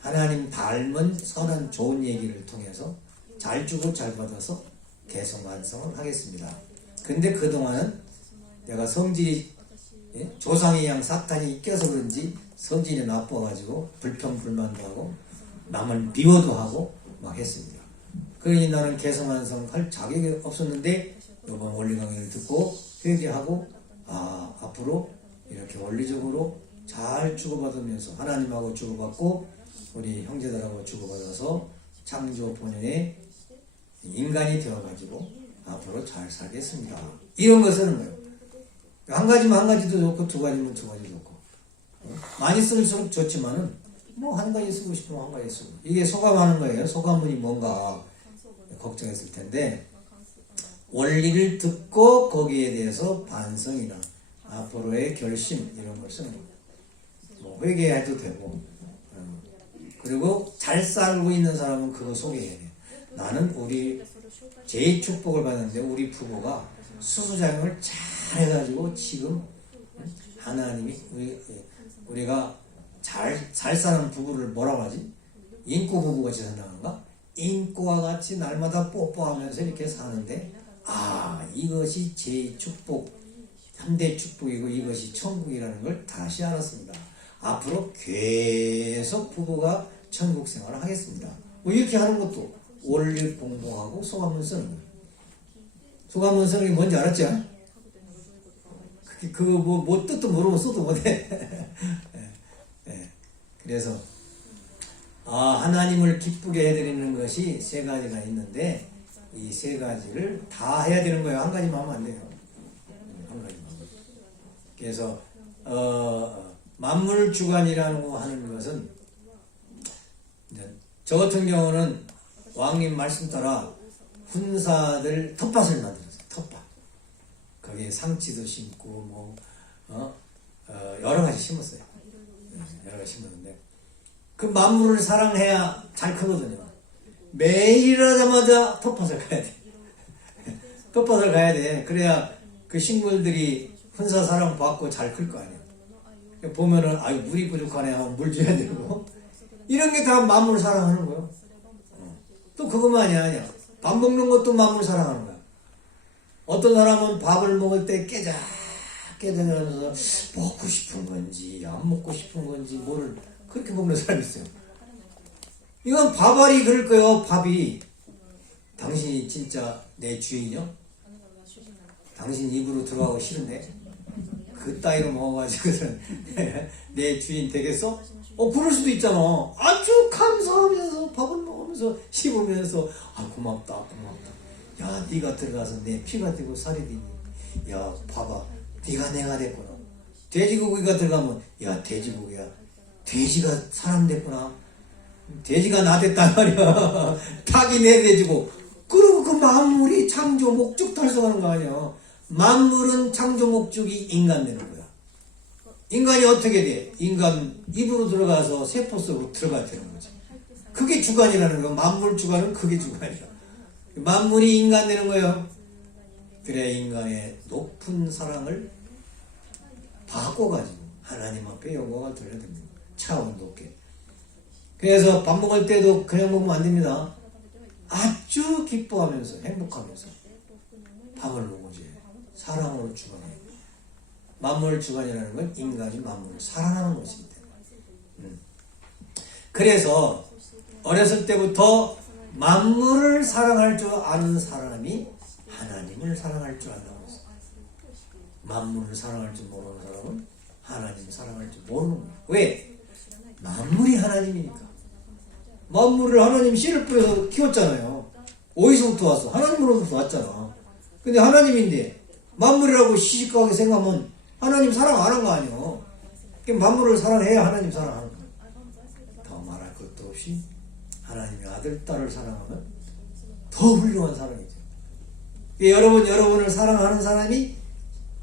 하나님 닮은 선한 좋은 얘기를 통해서 잘 주고 잘 받아서 개성완성을 하겠습니다. 근데 그동안은 내가 성질이 조상이양 사탄이 껴서 그런지 성질이 나빠가지고 불평불만도 하고 남을 미워도 하고 막 했습니다. 그러니 나는 개성완성 할 자격이 없었는데 이번 원리 강의를 듣고 회개하고 앞으로 이렇게 원리적으로 잘 주고받으면서 하나님하고 주고받고 우리 형제들하고 주고받아서 창조 본연의 인간이 되어가지고 앞으로 잘 살겠습니다. 이런 거 쓰는 거예요. 한 가지면 한 가지도 좋고 두 가지면 두 가지도 좋고 많이 쓸수록 좋지만은 뭐 한 가지 쓰고 싶으면 한 가지 쓰고 이게 소감하는 거예요. 소감문이 뭔가 걱정했을 텐데 원리를 듣고 거기에 대해서 반성이나 앞으로의 결심 이런 걸 쓰는 거예요. 뭐 회개해도 되고 그리고 잘 살고 있는 사람은 그거 소개해야 돼요. 나는 우리 제2축복을 받았는데 우리 부부가 수수작용을 잘 해가지고 지금 하나님이 우리가 잘 사는 부부를 뭐라고 하지? 인꼬 부부같이 산다는가? 인꼬와 같이 날마다 뽀뽀하면서 이렇게 사는데 이것이 제2축복 3대 축복이고 이것이 천국이라는 걸 다시 알았습니다. 앞으로 계속 부부가 천국 생활을 하겠습니다. 뭐 이렇게 하는 것도 원리 공부하고 소감문 쓰는 거예요. 소감문 쓰는 게 뭔지 알았죠? 그거 뭐 뜻도 모르고 써도 못해. 그래서 하나님을 기쁘게 해드리는 것이 세 가지가 있는데 이 세 가지를 다 해야 되는 거예요. 한 가지만 하면 안 돼요. 한 가지만. 그래서 만물주관이라고 하는 것은 저 같은 경우는 왕님 말씀 따라 훈사들 텃밭을 만들었어요. 텃밭. 거기에 상치도 심고 여러 가지 심었어요. 여러 가지 심었는데 그 만물을 사랑해야 잘 크거든요. 매일 일어나자마자 텃밭을 가야 돼. 텃밭을 가야 돼. 그래야 그 식물들이 훈사 사랑 받고 잘 클 거 아니야. 보면은 물이 부족하네 하면 물 줘야 되고 이런 게 다 만물 사랑하는 거예요. 또 그것만이 아니야. 밥 먹는 것도 만물 사랑하는 거야. 어떤 사람은 밥을 먹을 때 깨져면서 먹고 싶은 건지 안 먹고 싶은 건지 뭐를 그렇게 먹는 사람이 있어요. 이건 밥알이 그럴 거예요. 밥이 당신이 진짜 내 주인이요? 당신 입으로 들어가고 싫은데 그 따위로 먹어가지고는 내 주인 되겠어? 그럴 수도 있잖아. 아주 감사하면서 밥을 먹으면서 씹으면서 고맙다. 야 네가 들어가서 내 피가 되고 살이 되니 야 봐봐 네가 내가 됐구나. 돼지고기가 들어가면 야 돼지고기야 돼지가 사람 됐구나 돼지가 나 됐단 말이야 닭이 내 돼지고 그리고 그 만물이 창조 목적 달성하는 거 아니야 만물은 창조 목적이 인간 되는 거야 인간이 어떻게 돼? 인간 입으로 들어가서 세포 속으로 들어가야 되는 거지 그게 주관이라는 거야 만물 주관은 그게 주관이야 만물이 인간 되는 거예요 그래 인간의 높은 사랑을 바꿔가지고 하나님 앞에 영광을 돌려야 됩니다. 차원 높게. 그래서 밥 먹을 때도 그냥 먹으면 안 됩니다. 아주 기뻐하면서 행복하면서 밥을 먹어줘야 사랑으로 주관해. 만물 주관이라는 건 인간이 만물을 사랑하는 것입니다. 그래서 어렸을 때부터 만물을 사랑할 줄 아는 사람이 하나님을 사랑할 줄 안다고 했어요. 만물을 사랑할 줄 모르는 사람은 하나님을 사랑할 줄 모르는 거예요. 왜? 만물이 하나님이니까. 만물을 하나님 씨를 뿌려서 키웠잖아요. 어디서부터 왔어? 하나님으로부터 왔잖아. 근데 하나님인데 만물이라고 시시각각하게 생각하면 하나님 사랑 안 한 거 아니에요. 만물을 사랑해야 하나님 사랑하는 거예요. 더 말할 것도 없이 하나님의 아들, 딸을 사랑하면 더 훌륭한 사랑이죠. 여러분을 사랑하는 사람이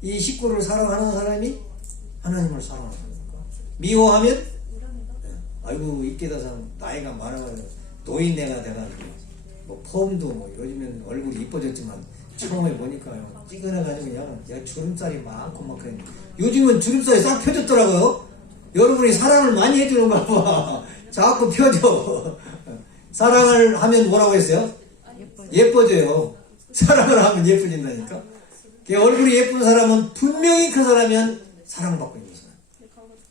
이 식구를 사랑하는 사람이 하나님을 사랑하는 거니까. 미워하면 아이고 이때다상 나이가 많아가지고 노인네가 돼가지고 뭐 폼도 뭐 요즘엔 얼굴이 이뻐졌지만 처음에 보니까요 찌그러가지고 그냥 주름살이 많고 막 그래. 요즘은 주름살이 싹 펴졌더라고요. 여러분이 사랑을 많이 해주는가 봐. 자꾸 펴져. 사랑을 하면 뭐라고 했어요? 예뻐져요. 사랑을 하면 예뻐진다니까. 얼굴이 예쁜 사람은 분명히 그 사람이면 사랑받고 있는 사람.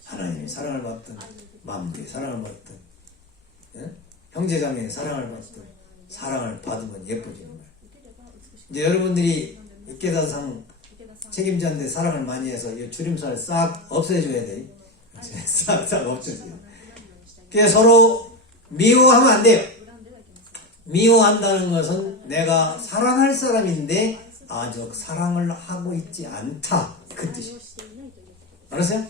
하나님이 사랑을 받든 마음들이 사랑을 받든 형제자매의 사랑을 받든 사랑을 받으면 예뻐지는 거예요. 이제 여러분들이 깨닫상 책임자인데 사랑을 많이 해서 이 주름살 싹 없애줘야 돼. 싹 없애줘야 돼. 그래서 서로 미워하면 안 돼요. 미워한다는 것은 내가 사랑할 사람인데 아직 사랑을 하고 있지 않다. 그 뜻이에요. 알았어요?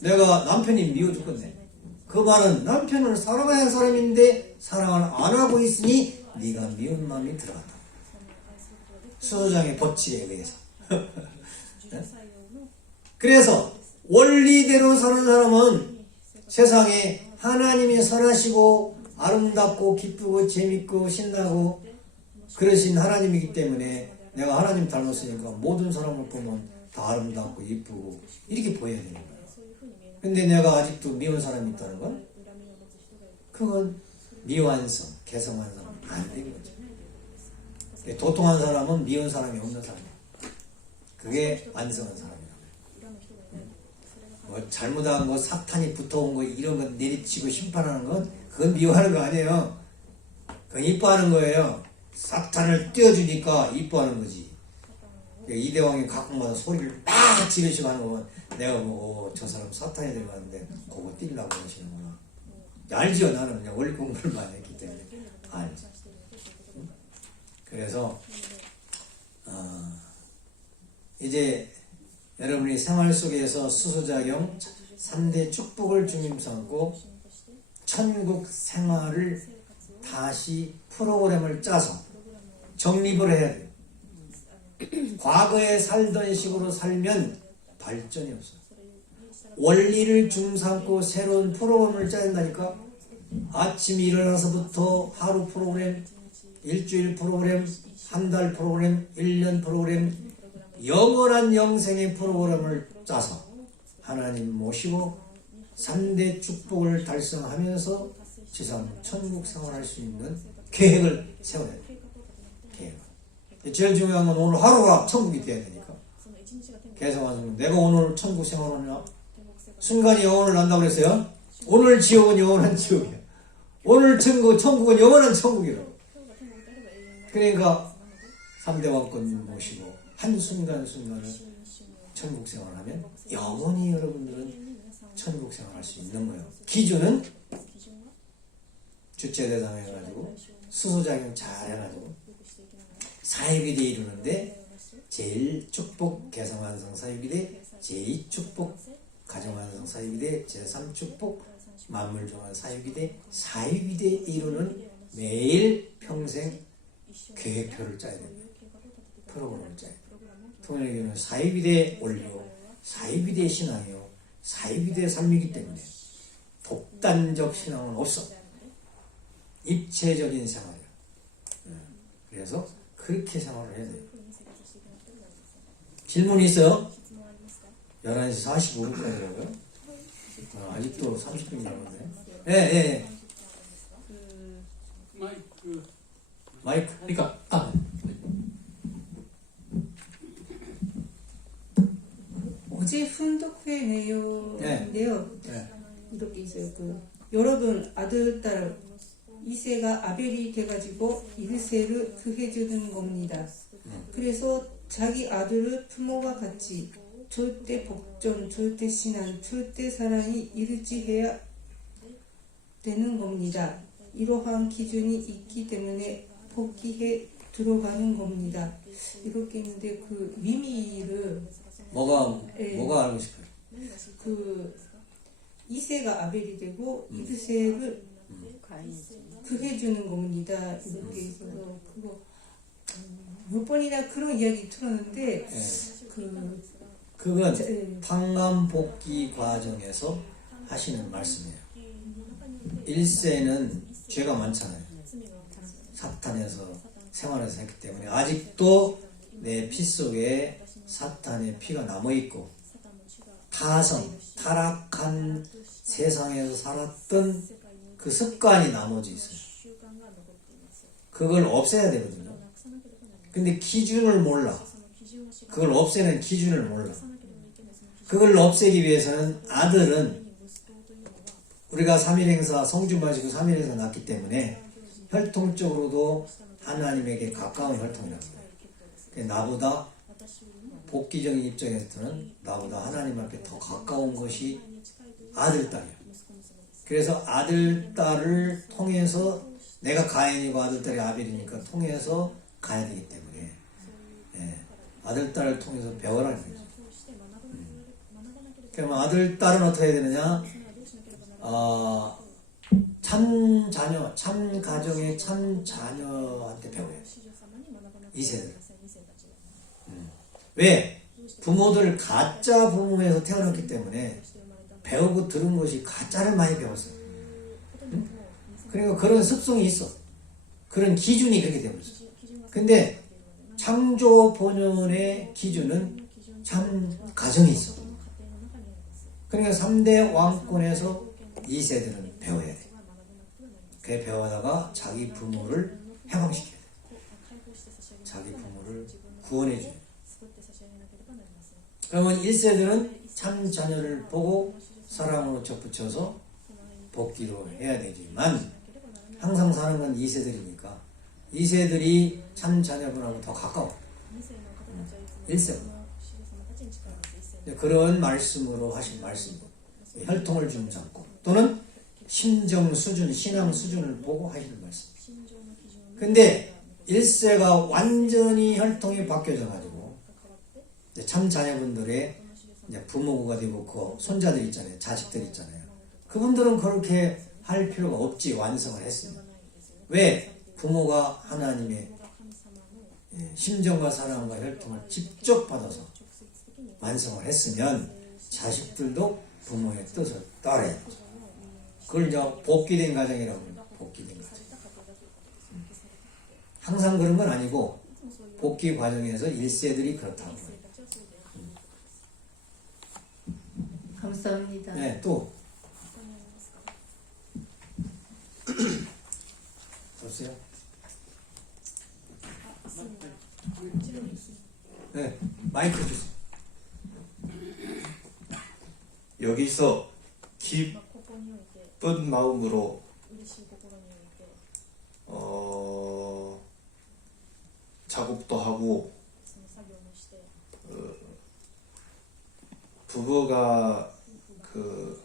내가 남편이 미워 죽겠네. 그 말은 남편을 사랑하는 사람인데 사랑을 안 하고 있으니 네가 미운 마음이 들어간다. 수호장의 법칙에 의해서. 그래서 원리대로 사는 사람은 세상에 하나님이 선하시고 아름답고 기쁘고 재밌고 신나고 그러신 하나님이기 때문에 내가 하나님 닮았으니까 모든 사람을 보면 다 아름답고 이쁘고 이렇게 보여야 되는 거예요. 근데 내가 아직도 미운 사람이 있다는 건 그건 미완성, 개성완성 안 된 거죠. 도통한 사람은 미운 사람이 없는 사람이에요. 그게 완성한 사람이에요. 뭐 잘못한 거, 사탄이 붙어온 거 이런 거 내리치고 심판하는 건 그건 미워하는 거 아니에요. 그건 이뻐하는 거예요. 사탄을 띄워주니까 이뻐하는 거지. 이대왕이 가끔마다 소리를 막 지르시고 하는 거 내가 보고 저 사람 사탄이 들어갔는데 그거 뛸라고 하시는구나. 알지요. 나는 그냥 원리 공부를 많이 했기 때문에 알지. 그래서 이제 여러분이 생활 속에서 수수작용 3대 축복을 주님 삼고 천국 생활을 다시 프로그램을 짜서 정립을 해야 돼요. 과거에 살던 식으로 살면 발전이 없어요. 원리를 중삼고 새로운 프로그램을 짜야 된다니까. 아침에 일어나서부터 하루 프로그램, 일주일 프로그램, 한 달 프로그램, 1년 프로그램, 영원한 영생의 프로그램을 짜서 하나님 모시고 3대 축복을 달성하면서 지상 천국 생활할 수 있는 계획을 세워야 돼요. 계획. 제일 중요한 건 오늘 하루가 천국이 돼야 되니까. 개성하시면 내가 오늘 천국 생활하냐? 순간이 영원을 난다고 그랬어요. 오늘 지옥은 영원한 지옥이야. 오늘 천국은 영원한 천국이라고. 그러니까 3대 왕권 모시고 한순간순간을 천국 생활하면 영원히 여러분들은 천국 생활할 수 있는 거예요. 기준은 주체대상 해가지고 수소작용 잘 해가지고 사회비대 이루는데 제1 축복 개성완성 사유기대, 제2 축복 가정완성 사유기대, 제3 축복 만물종합 사유기대, 사유기대 이루는 매일 평생 계획표를 짜야 됩니다. 프로그램을 짜야 돼요. 통일교는 사유기대 원료, 사유기대 신앙이요, 사유기대 삶이기 때문에 독단적 신앙은 없어. 입체적인 생활이에요. 그래서 그렇게 생활을 해야 돼요. 질문이 있어요? 11시 45분까지라고요? 아직도 30분 남았네. 예. 마이크. 그러니까 어제 훈독회 내용인데요. 네. 이렇게 있어요. 여러분 아들 딸 2세가 아벨이 돼가지고 1세를 구해주는 겁니다. 그래서 자기 아들을 부모와 같이 절대 복종, 절대 신앙, 절대 사랑이 일치해야 되는 겁니다. 이러한 기준이 있기 때문에 복귀해 들어가는 겁니다. 이렇게 있는데 그 의미를 뭐가 알고 싶어요? 2세가 아벨이 되고 1세를 구해주는 겁니다. 이렇게 있어서 그거 몇 번이나 그런 이야기 들었는데 그건 탕감 복귀 과정에서 하시는 말씀이에요. 1세는 죄가 많잖아요. 사탄에서 생활해서 했기 때문에 아직도 내 피 속에 사탄의 피가 남아있고 타락한 세상에서 살았던 그 습관이 나머지 있어요. 그걸 없애야 되거든요. 근데 기준을 몰라. 그걸 없애는 기준을 몰라. 그걸 없애기 위해서는 아들은 우리가 3일행사 성주마시고 3일행사 낳기 때문에 혈통적으로도 하나님에게 가까운 혈통이라고 해요. 나보다 복귀적인 입장에서는 나보다 하나님 앞에 더 가까운 것이 아들, 딸이에요. 그래서 아들, 딸을 통해서 내가 가인이고 아들, 딸이 아벨이니까 통해서 가야 되기 때문에 아들, 딸을 통해서 배워라는 거죠. 그러면 아들, 딸은 어떻게 해야 되느냐? 참 자녀, 참 가정의 참 자녀한테 배워요. 2세들. 왜? 부모들 가짜 부모에서 태어났기 때문에 배우고 들은 것이 가짜를 많이 배웠어요. 그러니까 그런 습성이 있어. 그런 기준이 그렇게 되고 있어. 근데 창조 본연의 기준은 참 가정이 있어. 그러니까 3대 왕권에서 2세들은 배워야 돼. 그 배워다가 자기 부모를 해방시켜야 돼. 자기 부모를 구원해줘야 돼. 그러면 1세들은 참 자녀를 보고 사랑으로 접붙여서 복귀로 해야 되지만 항상 사는 건 2세들이니까 2세들이 참 자녀분하고 더 가까워. 1세보다. 그런 말씀으로 하신 말씀으로 혈통을 좀 잡고 또는 심정 수준, 신앙 수준을 보고 하시는 말씀. 근데 1세가 완전히 혈통이 바뀌어져가지고 참 자녀분들의 이제 부모가 되고 그 손자들 있잖아요. 자식들 있잖아요. 그분들은 그렇게 할 필요가 없지. 완성을 했습니다. 왜? 부모가 하나님의 심정과 사랑과 혈통을 직접 받아서 완성을 했으면 자식들도 부모의 뜻을 따라야 하죠. 그걸 이제 복귀된 가정이라고 합니다. 복귀된 가정. 항상 그런 건 아니고 복귀 과정에서 1세들이 그렇다고 해요. 감사합니다. 네, 또 없어요? 네, 마이크 주세요. 여기서 기쁜 마음으로 작업도 하고 부부가 그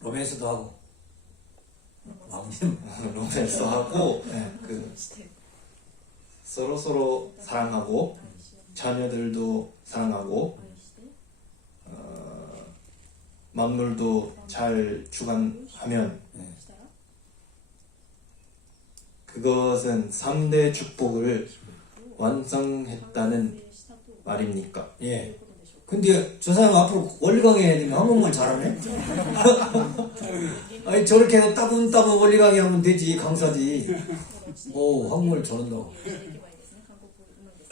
로맨스도 하고 로맨스 하고 네. 그 서로 사랑하고 자녀들도 사랑하고 만물도 잘 주관하면 그것은 3대 축복을 완성했다는 말입니까? 예. 근데 저 사람 앞으로 원리 강의해야 되면 한국말 잘하네? 아니 저렇게 해서 따분따분 원리 강의하면 되지 강사지. 오 한국말 잘한다.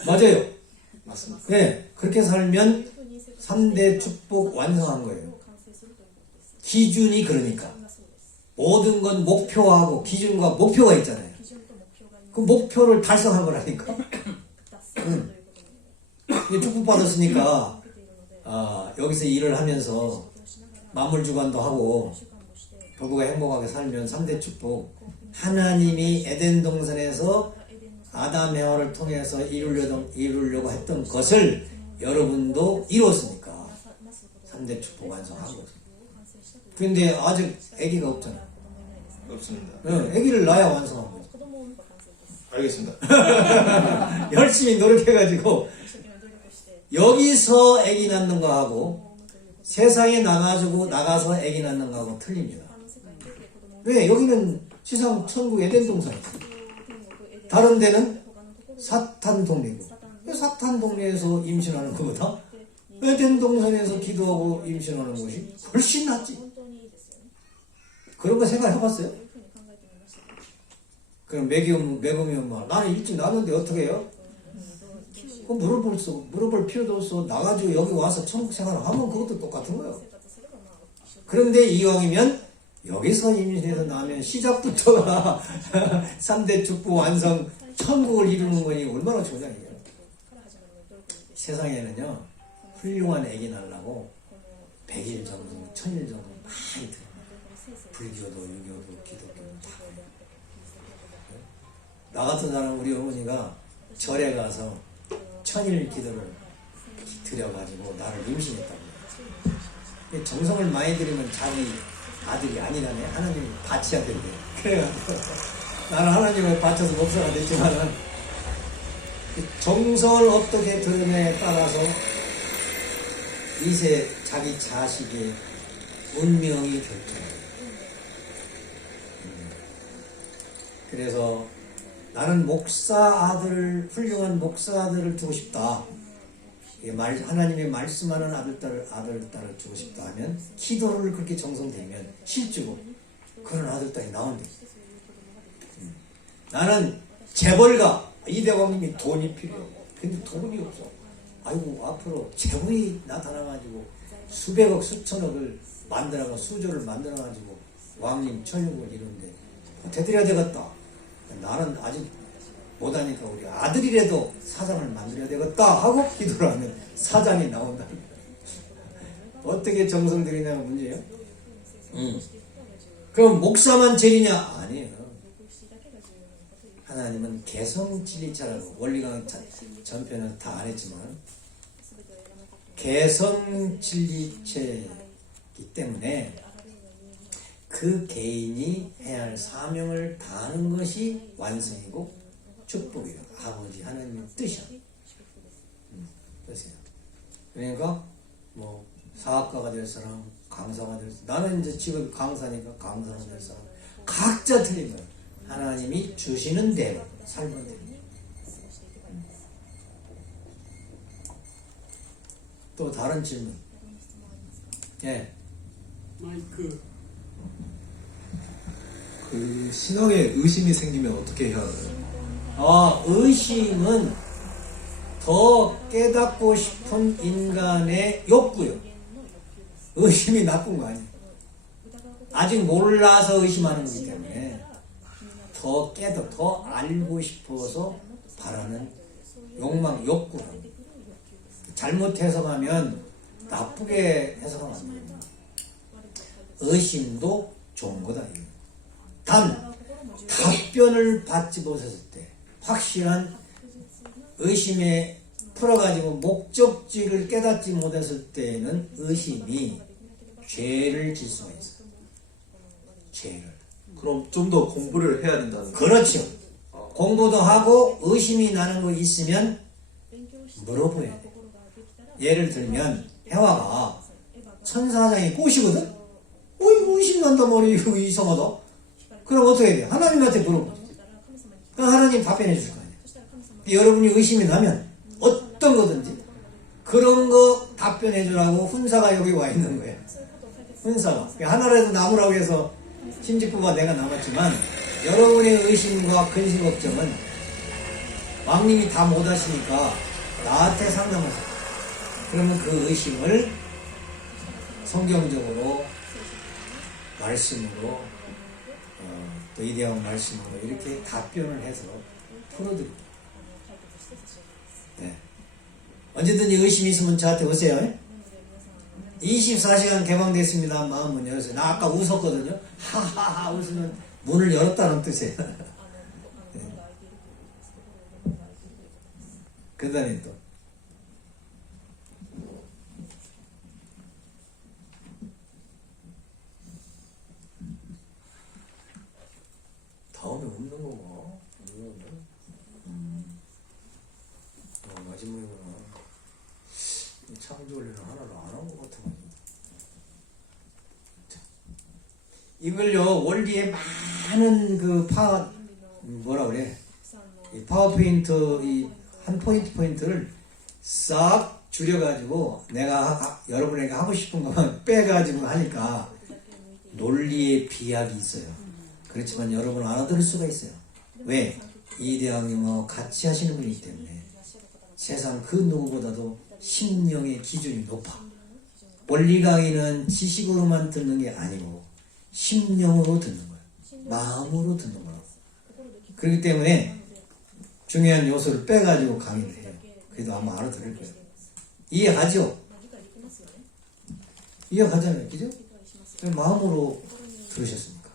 맞아요. 맞습니다. 네 그렇게 살면 3대 축복 완성한 거예요. 기준이 그러니까 모든 건 목표하고 기준과 목표가 있잖아요. 그 목표를 달성한 거라니까. 이게 축복 받았으니까 여기서 일을 하면서 만물 주관도 하고 부부가 행복하게 살면 3대 축복 하나님이 에덴 동산에서 아담 해와를 통해서 이루려고 했던 것을 여러분도 이뤘으니까 3대 축복 완성하고. 그런데 아직 아기가 없잖아. 없습니다. 응, 아기를 낳아야 완성한 거지. 알겠습니다. 열심히 노력해가지고 여기서 아기 낳는 거하고 세상에 나가서 아기 낳는 거하고 틀립니다. 왜? 여기는 세상 천국 에덴 동산이죠. 다른 데는 사탄 동네고 사탄 동네에서 임신하는 것보다 에덴 동산에서 기도하고 임신하는 것이 훨씬 낫지. 그런 거 생각해봤어요? 그럼 매금이면 막 나는 일찍 낳았는데 어떻게 해요? 그 물어볼 필요도 없어. 나가지고 여기 와서 천국 생활을 하면 그것도 똑같은 거예요. 그런데 이왕이면 여기서 임신해서 나면 시작부터가 3대 축복 완성 천국을 이루는 거니 얼마나 좋냐 이게. 세상에는요 훌륭한 애기 낳으려고 100일 정도 1000일 정도 많이 들어요. 불교도 유교도 기독교도 다. 나 같은 사람 우리 어머니가 절에 가서 1000일 기도를 드려가지고 나를 임신했다고. 정성을 많이 들이면 자기 아들이 아니라네. 하나님이 바쳐야 된대. 그래가지고 나는 하나님을 바쳐서 목사가 됐지만은 정성을 어떻게 들으냐에 따라서 이세 자기 자식의 운명이 결정해요. 그래서 나는 훌륭한 목사 아들을 두고 싶다. 하나님의 말씀하는 아들, 딸을 주고 싶다 하면 기도를 그렇게 정성되면 실주고 그런 아들, 딸이 나온대. 나는 재벌가 이대왕님이 돈이 필요해. 근데 돈이 없어. 아이고 앞으로 재물이 나타나가지고 수백억 수천억을 만들어가 수조를 만들어가지고 왕님 천육을 이루는데 대드려야 되겠다. 나는 아직 못하니까 우리 아들이라도 사장을 만들어야 되겠다 하고 기도를 하면 사장이 나온다. 어떻게 정성 들이냐가 문제예요. 그럼 목사만 죄리냐? 아니에요. 하나님은 개성진리차라고 원리강 전편은 다 안 했지만 개성진리체이기 때문에 그 개인이 해야 할 사명을 다하는 것이 완성이고 축복이에요. 아버지 하나님의 뜻이야. 뜻이에요. 그러니까 뭐 사학가가 될 사람, 강사가 될 사람, 나는 이제 지금 강사니까 강사가 될 사람, 각자 틀린 거예요. 하나님이 주시는 대로 살면 돼요. 또 다른 질문. 예. 마이크. 그 신앙에 의심이 생기면 어떻게 해야 하나요? 의심은 더 깨닫고 싶은 인간의 욕구요. 의심이 나쁜 거 아니에요. 아직 몰라서 의심하는 거기 때문에 더 알고 싶어서 바라는 욕망, 욕구. 잘못 해석하면 나쁘게 해석하면 안 돼요. 의심도 좋은 거다. 단 답변을 받지 못했을 때 확실한 의심에 풀어가지고 목적지를 깨닫지 못했을 때는 의심이 죄를 질 수가 있어요. 죄를. 그럼 좀 더 공부를 해야 된다는 거예요? 그렇죠. 공부도 하고 의심이 나는 거 있으면 물어보야 돼. 예를 들면 해와가 천사장이 꽃이거든? 어이구 의심난다 머리 이상하다. 그럼 어떻게 해야 돼? 하나님한테 물어보지. 그럼 하나님 답변해 줄 거 아니야. 여러분이 의심이 나면 어떤 거든지 그런 거 답변해 주라고 훈사가 여기 와 있는 거예요. 훈사가. 하나라도 남으라고 해서 심직부가 내가 남았지만 여러분의 의심과 근심 걱정은 왕님이 다 못하시니까 나한테 상담하세요. 그러면 그 의심을 성경적으로 말씀으로 또 이대한 말씀으로 이렇게 답변을 해서 풀어드립니다. 네. 언제든지 의심이 있으면 저한테 오세요. 24시간 개방됐습니다. 마음 문 열어주세요. 나 아까 웃었거든요. 하하하 웃으면 문을 열었다는 뜻이에요. 네. 그 다음에 또 다음에 없는 거고 마지막이구나. 창조원리는 하나를 안 한 것 같아. 이걸요 원리에 많은 그 뭐라 그래 이 파워포인트 이 한 포인트를 싹 줄여가지고 내가 여러분에게 하고 싶은 것만 빼가지고 하니까 논리의 비약이 있어요. 그렇지만 여러분 알아들을 수가 있어요. 왜? 이 대왕님하고 같이 하시는 분이기 때문에 세상 그 누구보다도 심령의 기준이 높아. 원리 강의는 지식으로만 듣는 게 아니고 심령으로 듣는 거예요. 마음으로 듣는 거라고. 그렇기 때문에 중요한 요소를 빼가지고 강의를 해요. 그래도 아마 알아들을 거예요. 이해가죠? 이해가잖아요. 그죠? 마음으로 들으셨습니까?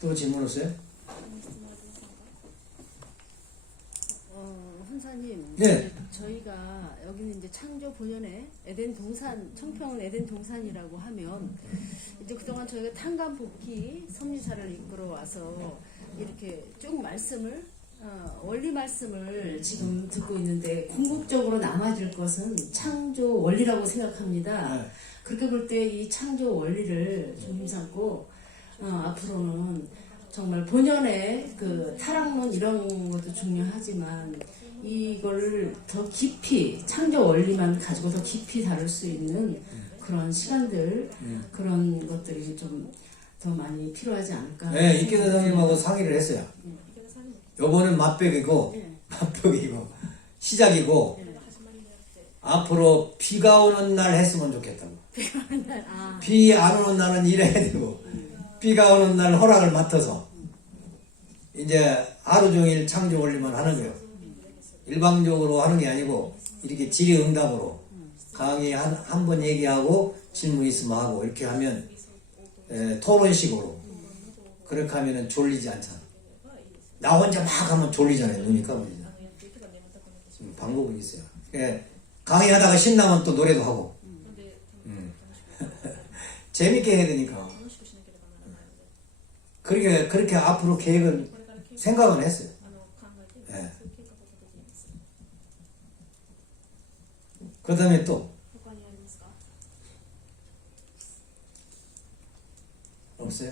또 질문 없어요? 훈사님, 네. 저희가 여기는 이제 창조 본연의 에덴 동산, 청평은 에덴 동산이라고 하면 이제 그동안 저희가 탕감 복귀 섭리사를 이끌어 와서 이렇게 쭉 말씀을 원리 말씀을 지금 듣고 있는데 궁극적으로 남아질 것은 창조 원리라고 생각합니다. 네. 그렇게 볼 때 이 창조 원리를 좀 힘삼고 앞으로는 정말 본연의 그 타락론 이런 것도 중요하지만 이걸 더 깊이 창조 원리만 가지고 더 깊이 다룰 수 있는 그런 시간들 그런 것들이 좀 더 많이 필요하지 않을까. 네, 이케다 선생님하고 상의를 했어요. 요번은 맛벽이고 맛벽이고 시작이고 앞으로 비가 오는 날 했으면 좋겠다고. 비 안 오는 날은 일해야 되고 비가 오는 날 허락을 맡아서 이제 하루 종일 창조 원리만 하는 거예요. 일방적으로 하는 게 아니고 이렇게 질의응답으로 강의 한 번 얘기하고 질문 있으면 하고 이렇게 하면 토론식으로 그렇게 하면은 졸리지 않잖아. 나 혼자 막 하면 졸리잖아요. 눈이 감아지잖아. 방법은 있어요. 강의하다가 신나면 또 노래도 하고 재밌게 해야 되니까. 그렇게 앞으로 계획은 생각은 했어요. 네. 그 다음에 또 없어요?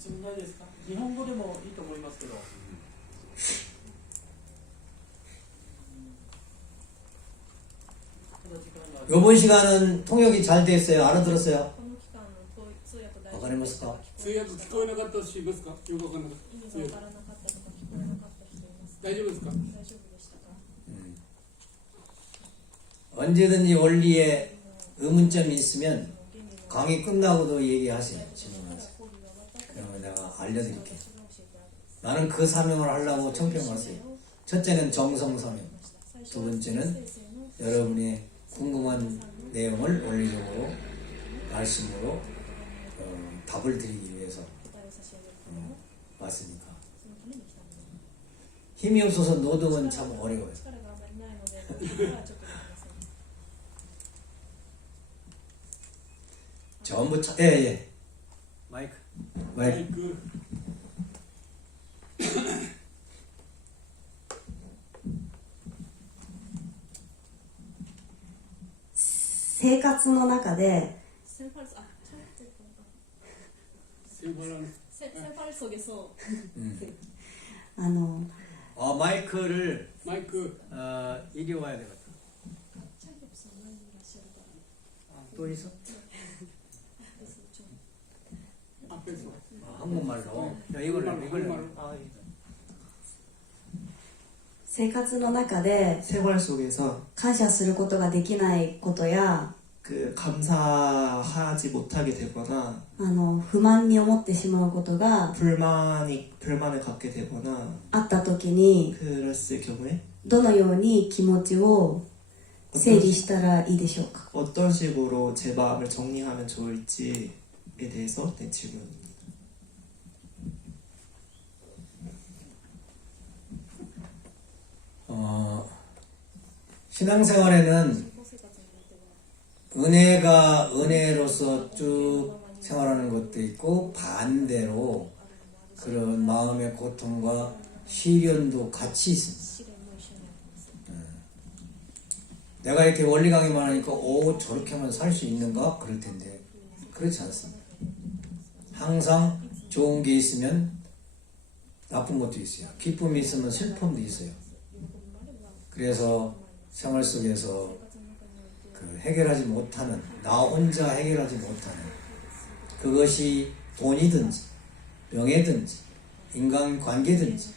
質問ないですか？日本語でもいいと思いますけど。 요번 시간은 통역이 잘 됐어요? 알아들었어요? この期間の通訳大丈夫 わかりますか? 通訳聞こえなかった人いますか？よくわかんなかった。意味がわからなかったとか聞こえなかった人いますか？大丈夫ですか？大丈夫でしたか？ 언제든지 원리에 의문점이 있으면 강의 끝나고도 얘기하세요. 질문하세요. 그러면 내가 알려드릴게요. 나는 그 사명을 하려고 청평 왔어요. 첫째는 정성 사명, 두 번째는 여러분의 궁금한 내용을 원리적으로 말씀으로 답을 드리기 위해서 왔으니까. 힘이 없어서 노동은 참 어려워요. 力があまりないので、ちょっとできません。 전부 예. 마이크. マイク生活の中で 생활 속에서 あの 마이크를 마이크 이리 와야 되겠다. 또 있어? 앞에서 한국말로. 야, 이걸로. 한국말로. 아, 生活の中で 생활 속에서 感謝することができないことや 그 감사하지 못하게 되거나 不満に思ってしまうことが 불만을 갖게 되거나 あった時に 그랬을 경우에 どのように気持ちを整理したらいいでしょうか。 어떤 식으로 제 마음을 정리하면 좋을지에 대해서 된 질문입니다. 신앙생활에는 은혜가 은혜로서 쭉 생활하는 것도 있고 반대로 그런 마음의 고통과 시련도 같이 있습니다. 내가 이렇게 원리 강의만 하니까 저렇게만 살 수 있는가? 그럴 텐데 그렇지 않습니다. 항상 좋은 게 있으면 나쁜 것도 있어요. 기쁨이 있으면 슬픔도 있어요. 그래서 생활 속에서 그 해결하지 못하는, 나 혼자 해결하지 못하는 그것이 돈이든지 명예든지 인간관계든지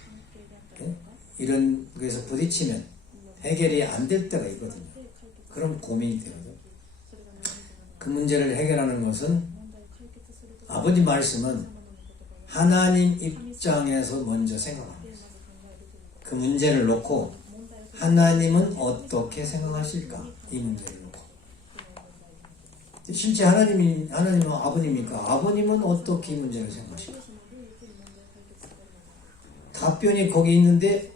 이런 거에서 부딪히면 해결이 안 될 때가 있거든요. 그럼 고민이 되거든요. 그 문제를 해결하는 것은 아버지 말씀은 하나님 입장에서 먼저 생각합니다. 그 문제를 놓고 하나님은 어떻게 생각하실까? 이 문제를 놓고. 실제 하나님은 아버님입니까? 아버님은 어떻게 이 문제를 생각하실까? 답변이 거기 있는데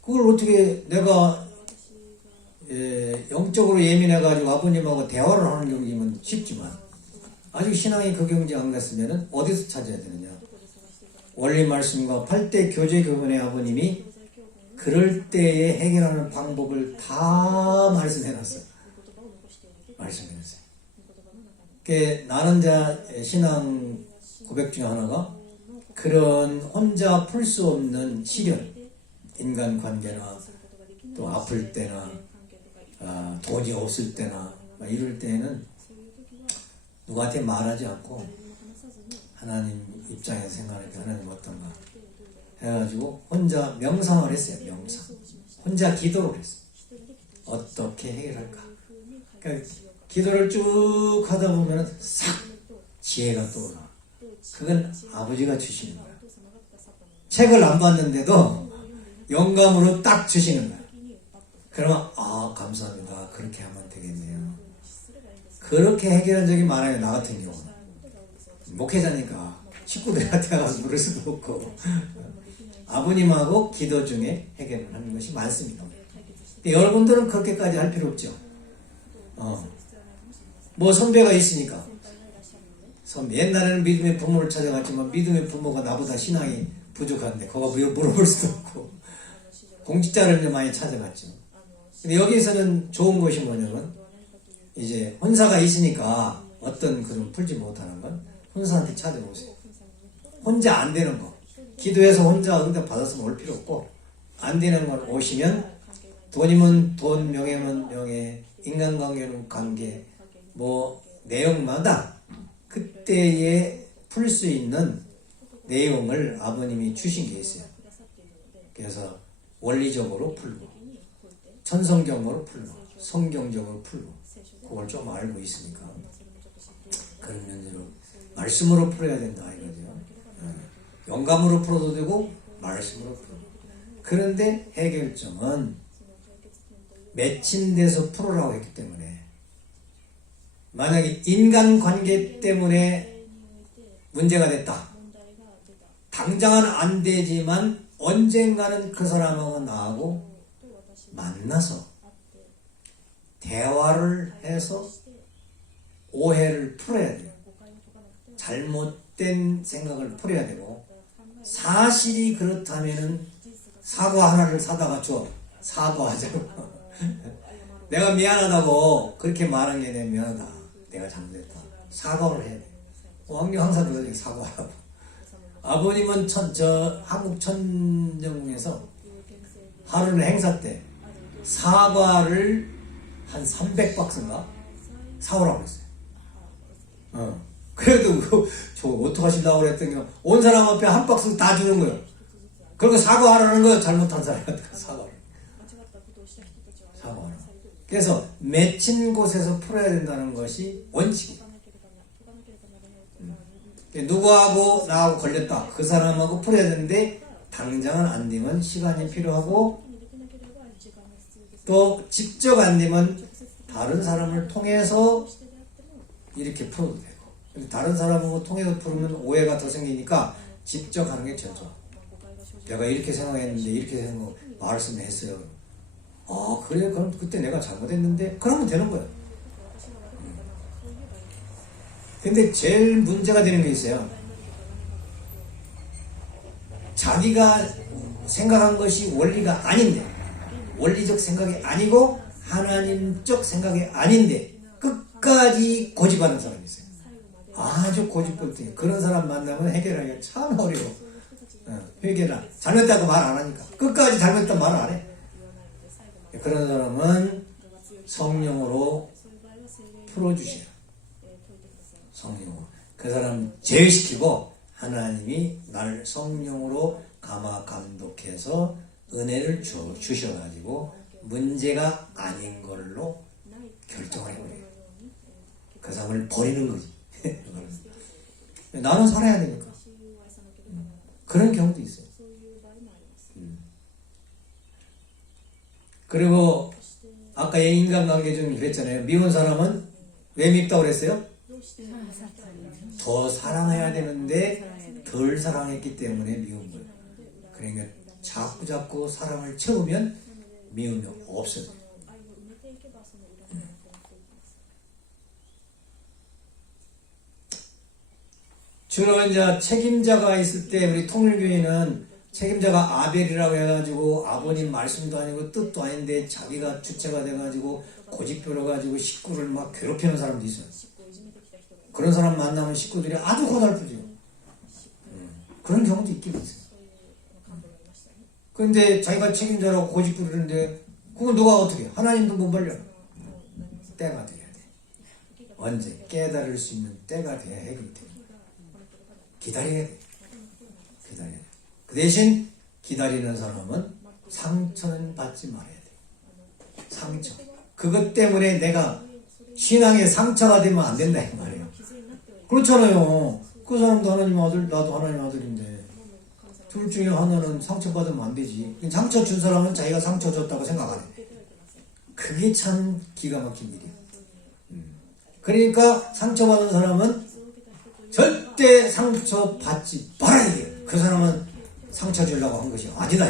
그걸 어떻게 내가 영적으로 예민해가지고 아버님하고 대화를 하는 경지면 쉽지만 아직 신앙이 그 경지 안 갔으면 어디서 찾아야 되느냐? 원리 말씀과 8대 교제 교훈의 아버님이 그럴 때에 해결하는 방법을 다 말씀해놨어요. 말씀해놨어요. 나는 자 신앙 고백 중에 하나가 그런 혼자 풀 수 없는 시련, 인간관계나 또 아플 때나 돈이 없을 때나 이럴 때는 누구한테 말하지 않고 하나님 입장에서 생각할 때 하나님 어떤가 해가지고 혼자 명상을 했어요. 명상. 혼자 기도를 했어요. 어떻게 해결할까? 그러니까 기도를 쭉 하다 보면 싹 지혜가 떠올라. 그건 아버지가 주시는 거야. 책을 안 봤는데도 영감으로 딱 주시는 거야. 그러면 감사합니다. 그렇게 하면 되겠네요. 그렇게 해결한 적이 많아요. 나 같은 경우는. 목회자니까 식구들한테 가서 물을 수도 없고 아버님하고 기도 중에 해결을 하는 것이 많습니다. 근데 여러분들은 그렇게까지 할 필요 없죠. 뭐 선배가 있으니까 선배. 옛날에는 믿음의 부모를 찾아갔지만 믿음의 부모가 나보다 신앙이 부족한데 그거 물어볼 수도 없고 공직자를 많이 찾아갔죠. 근데 여기에서는 좋은 것이 뭐냐면 이제 혼사가 있으니까 어떤 그런 풀지 못하는 건 혼사한테 찾아오세요. 혼자 안 되는 거 기도해서 혼자 응답 받았으면 올 필요 없고 안 되는 건 오시면 돈이면 돈, 명예면 명예, 인간관계는 관계 뭐 내용마다 그때에 풀 수 있는 내용을 아버님이 주신 게 있어요. 그래서 원리적으로 풀고 천성경으로 풀고 성경적으로 풀고 그걸 좀 알고 있으니까 그런 면으로 말씀으로 풀어야 된다 이거죠. 영감으로 풀어도 되고 말씀으로 풀어도 되고. 그런데 해결점은 맺힌 데서 풀으라고 했기 때문에 만약에 인간관계 때문에 문제가 됐다. 당장은 안 되지만 언젠가는 그 사람하고 나하고 만나서 대화를 해서 오해를 풀어야 돼요. 잘못된 생각을 풀어야 되고 사실이 그렇다면은 사과 하나를 사다가 줘. 사과하자고. 내가 미안하다고 그렇게 말한 게 내가 미안하다. 내가 잘못했다. 사과를 해야 돼. 왕녀 항상 그러죠. 사과하라고. 아버님은 한국 천정궁에서 하루는 행사 때 사과를 한 300박스인가 사오라고 그랬어요. 그래도 저 어떡하시려고 그랬더니 온 사람 앞에 한 박스 다 주는 거예요. 그리고 사과하라는 거예요. 잘못한 사람한테 사과를. 사과하라. 그래서 맺힌 곳에서 풀어야 된다는 것이 원칙이에요. 누구하고 나하고 걸렸다. 그 사람하고 풀어야 되는데 당장은 안 되면 시간이 필요하고 또 직접 안 되면 다른 사람을 통해서 이렇게 풀어도 되고 다른 사람하고 통해서 풀으면 오해가 더 생기니까 직접 하는 게 제일 좋아. 내가 이렇게 생각했는데 이렇게 생각 말씀했어요. 그래? 그럼 그때 내가 잘못했는데 그러면 되는 거야. 근데 제일 문제가 되는 게 있어요. 자기가 생각한 것이 원리가 아닌데 원리적 생각이 아니고 하나님적 생각이 아닌데 끝까지 고집하는 사람이 있어요. 아주 고집불등해. 그런 사람 만나면 해결하기가 참 어려워. 해결하. 잘못했다고 말 안 하니까. 끝까지 잘못했다 말 안 해. 그런 사람은 성령으로 풀어주셔요. 성령으로. 그 사람 제외시키고 하나님이 나를 성령으로 감화 감독해서 은혜를 주셔가지고 문제가 아닌 걸로 결정을 해버려요. 그 사람을 버리는 거지. 나는 살아야 되니까. 그런 경우도 있어요. 그리고 아까 인간관계 좀 그랬잖아요. 미운 사람은 왜 밉다고 그랬어요? 더 사랑해야 되는데 덜 사랑했기 때문에 미운 거예요. 그러니까 자꾸 사랑을 채우면 미움이 없어요. 주로 이제 책임자가 있을 때 우리 통일교회는 책임자가 아벨이라고 해가지고 아버님 말씀도 아니고 뜻도 아닌데 자기가 주체가 돼가지고 고집부려가지고 식구를 막 괴롭히는 사람도 있어요. 그런 사람 만나면 식구들이 아주 고달프죠. 그런 경우도 있긴 있어요. 그런데 자기가 책임자라고 고집부리는데 그건 누가 어떻게 해? 하나님도 못 말려. 때가 돼야 돼. 언제 깨달을 수 있는 때가 돼야 해결이 돼. 기다려야 돼. 기다려야 돼. 그 대신 기다리는 사람은 상처는 받지 말아야 돼. 상처. 그것 때문에 내가 신앙에 상처가 되면 안 된다 이 말이에요. 그렇잖아요. 그 사람도 하나님 아들, 나도 하나님 아들인데 둘 중에 하나는 상처받으면 안 되지. 상처 준 사람은 자기가 상처 줬다고 생각 안 해. 그게 참 기가 막힌 일이에요. 그러니까 상처받은 사람은 절대 상처받지 말아야 돼요. 그 사람은 상처 주려고 한 것이 아니다.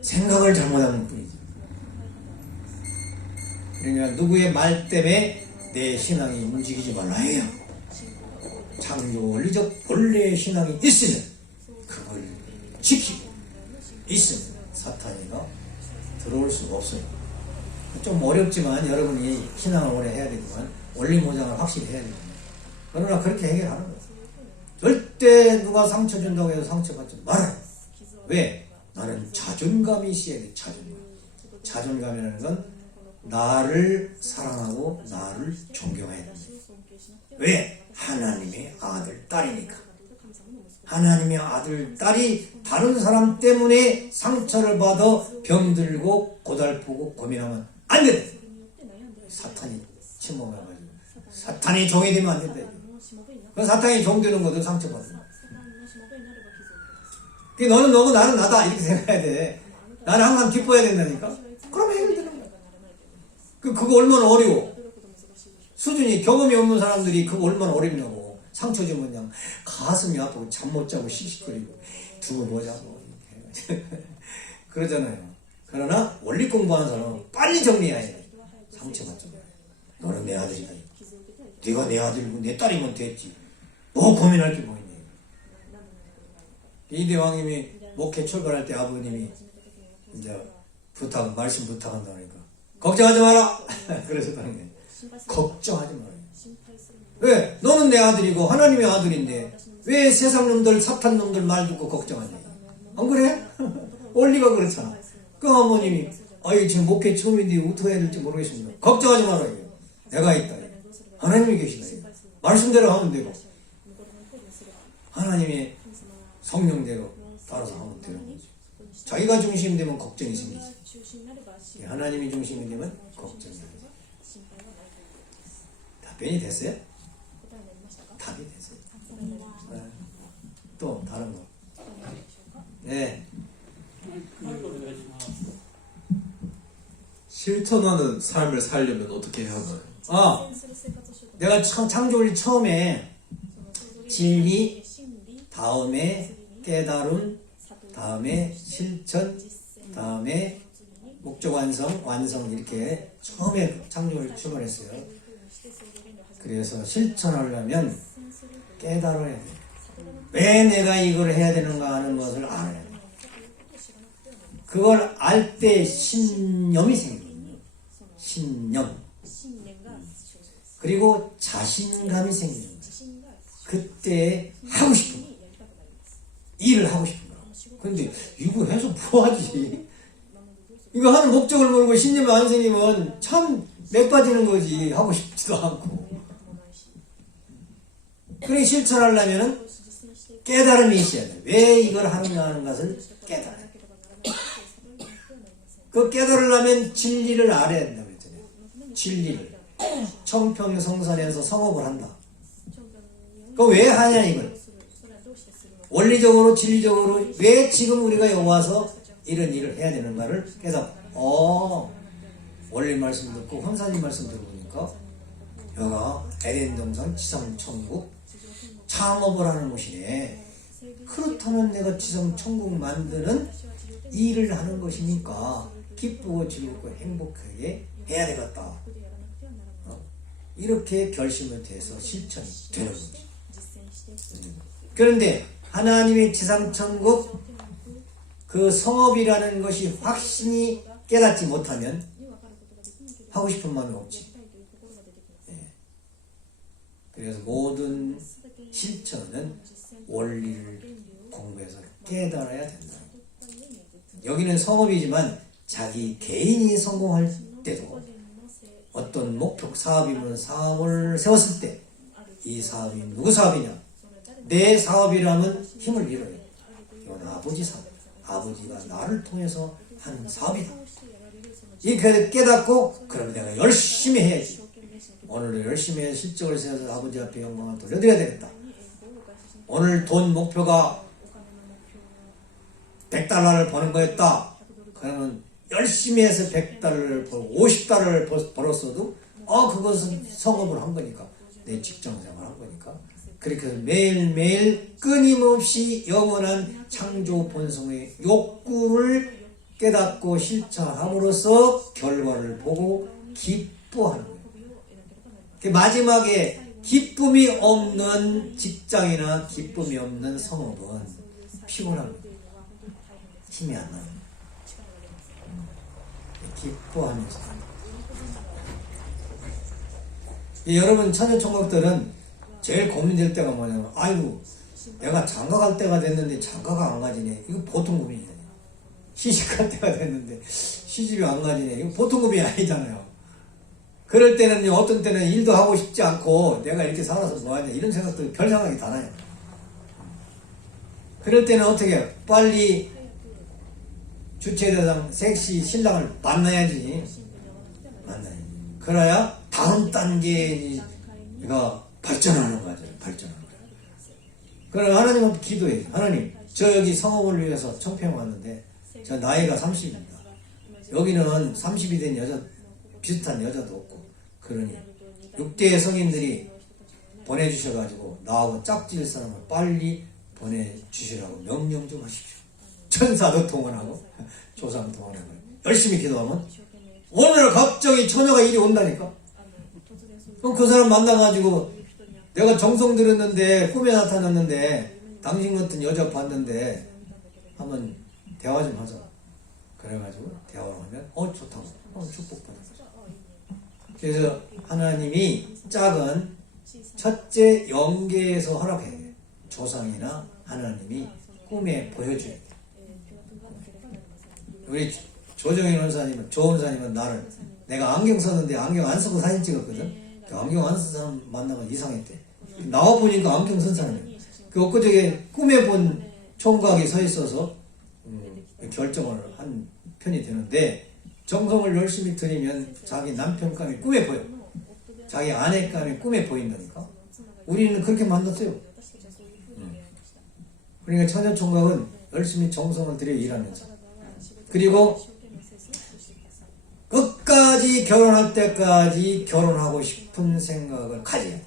생각을 잘못한 뿐이지. 그러니까 누구의 말 때문에 내 신앙이 움직이지 말라 해요. 창조 원리적 본래의 신앙이 있으면 그걸 지키고 있으면 사탄이가 들어올 수가 없어요. 좀 어렵지만 여러분이 신앙을 오래 해야 되지만 원리 모장을 확실히 해야 됩니다. 그러나 그렇게 해결하는 거예요. 절대 누가 상처 준다고 해서 상처받지 말아요. 왜? 나는 자존감이 있어야 돼. 자존감이라는 건 나를 사랑하고 나를 존경해야 된다. 왜? 하나님의 아들, 딸이니까. 하나님의 아들, 딸이 다른 사람 때문에 상처를 받아 병들고 고달프고 고민하면 안 돼. 사탄이 침범해가지고 사탄이 종이 되면 안 된다. 그 사탄이 종 되는 것도 상처받는. 너는 너고 나는 나다 이렇게 생각해야 돼. 나는 항상 기뻐해야 된다니까. 그럼 해결되는 거야. 그거 얼마나 어려워. 수준이 경험이 없는 사람들이 그거 얼마나 어렵냐고. 상처 주면 그냥 가슴이 아프고 잠 못 자고 씩씩거리고 두고 보자고 그러잖아요. 그러나 원리 공부하는 사람은 빨리 정리해야 해. 상처받지 마. 너는 내 아들이다. 네가 내 아들이고 내 딸이면 됐지. 뭐 고민할 게 뭐 있니. 이대왕님이 목회 출발할 때 아버님이 이제 말씀 부탁한다니까 걱정하지 마라. 그러셨다는 거예요. 걱정하지 마라. 왜? 너는 내 아들이고 하나님의 아들인데 왜 세상 놈들 사탄 놈들 말 듣고 걱정하냐. 안 그래? 원리가 그렇잖아. 그 어머님이 아유 지금 목회 처음인데 어떻게 해야 될지 모르겠습니다. 걱정하지 말아요. 내가 있다. 하나님이 계시다. 말씀대로 하면 되고 하나님의 성령대로 따라서 하면 되는 거죠. 자기가 중심이 되면 걱정이 생기지. 하나님이 중심이 되면 걱정이 생기지. 답변이 됐어요? 답이 됐어요. 네. 또 다른 거. 네. 실천하는 삶을 살려면 어떻게 해야 하나요? 아, 내가 창조를 처음에 진리, 다음에 깨달음, 다음에 실천, 다음에 목적 완성 이렇게 처음에 창조를 출발했어요. 그래서 실천하려면 깨달아야 돼요. 왜 내가 이걸 해야 되는가 하는 것을 알아야 돼요. 그걸 알 때 신념이 생기거든요. 신념. 그리고 자신감이 생기는 거예요. 그때 하고 싶은 거. 일을 하고 싶은 거. 근데 이거 해서 뭐하지? 이거 하는 목적을 모르고 신념이 안 생기면 참 맥 빠지는 거지. 하고 싶지도 않고. 그러니 실천하려면 깨달음이 있어야 돼. 왜 이걸 하느냐 하는 것을 깨달아야 돼. 그 깨달으려면 진리를 알아야 된다고 했잖아요. 진리를. 청평성산에서 성업을 한다. 그 왜 하냐 이걸. 원리적으로 진리적으로 왜 지금 우리가 여기 와서 이런 일을 해야 되는가를 깨닫. 원리 말씀 듣고 헌사님 말씀 들어보니까 여가 에덴 동산 지상천국 창업을 하는 곳이네. 그렇다면 내가 지상천국 만드는 일을 하는 것이니까 기쁘고 즐겁고 행복하게 해야 되겠다. 이렇게 결심을 해서 실천이 되는 거지. 그런데 하나님의 지상천국 그 성업이라는 것이 확신이 깨닫지 못하면 하고 싶은 마음이 없지. 그래서 모든 실천은 원리를 공부해서 깨달아야 된다. 여기는 성업이지만 자기 개인이 성공할 때도 어떤 목표 사업이면 사업을 세웠을 때 이 사업이 누구 사업이냐? 내 사업이라면 힘을 잃어요. 이건 아버지 사업. 아버지가 나를 통해서 하는 사업이다. 이렇게 깨닫고 그럼 내가 열심히 해야지. 오늘도 열심히 해서 실적을 세워서 아버지 앞에 영광을 돌려드려야 되겠다. 오늘 돈 목표가 100달러를 버는 거였다. 그러면 열심히 해서 100달러를 벌고 50달러를 벌었어도 그것은 성업을 한 거니까. 내 직장생활 한 거니까. 그렇게 해서 매일매일 끊임없이 영원한 창조 본성의 욕구를 깨닫고 실천함으로써 결과를 보고 기뻐하는 거예요. 마지막에 기쁨이 없는 직장이나 기쁨이 없는 성업은 피곤한 거예요. 힘이 안 나요. 기뻐하면서. 여러분 처녀총각들은 제일 고민될 때가 뭐냐면 아이고 내가 장가갈 때가 됐는데 장가가 안 가지네. 이거 보통 고민이잖아요. 시집갈 때가 됐는데 시집이 안 가지네. 이거 보통 고민이 아니잖아요. 그럴 때는요, 어떤 때는 일도 하고 싶지 않고 내가 이렇게 살아서 뭐하냐 이런 생각도 별 생각이 다 나요. 그럴 때는 어떻게 해요? 빨리 주체대상 섹시 신랑을 만나야지. 그래야 다음 단계가 발전하는 거죠. 발전하는 거예요. 그럼 하나님한테 기도해요. 하나님, 저 여기 성업을 위해서 청평 왔는데 저 나이가 30입니다. 여기는 30이 된 여자 비슷한 여자도 없고 그러니 6대 성인들이 보내주셔가지고 나하고 짝질 사람을 빨리 보내주시라고 명령 좀 하십시오. 천사도 동원하고 조상 동원하고 열심히 기도하면 오늘 갑자기 처녀가 이리 온다니까. 그럼 그 사람 만나가지고 내가 정성 들였는데 꿈에 나타났는데 당신 같은 여자 봤는데 한번 대화 좀 하자. 그래가지고 대화를 하면 좋다고 축복받았어. 그래서 하나님이 짝은 첫째 영계에서 허락해야 돼요. 조상이나 하나님이 꿈에 보여줘야 돼요. 우리 조정인 원사님은, 조 원사님은 나를, 내가 안경 썼는데 안경 안 쓰고 사진 찍었거든. 그 안경 안 쓴 사람 만나면 이상했대. 나와 보니까 안경 쓴 사람이에요. 그 엊그저께 꿈에 본 총각이 서 있어서 결정을 한 편이 되는데, 정성을 열심히 들이면 자기 남편감이 꿈에 보여. 자기 아내감이 꿈에 보인다니까. 우리는 그렇게 만났어요. 그러니까 처녀총각은 열심히 정성을 들여 일하면서, 그리고 끝까지 결혼할 때까지 결혼하고 싶은 생각을 가져야 돼.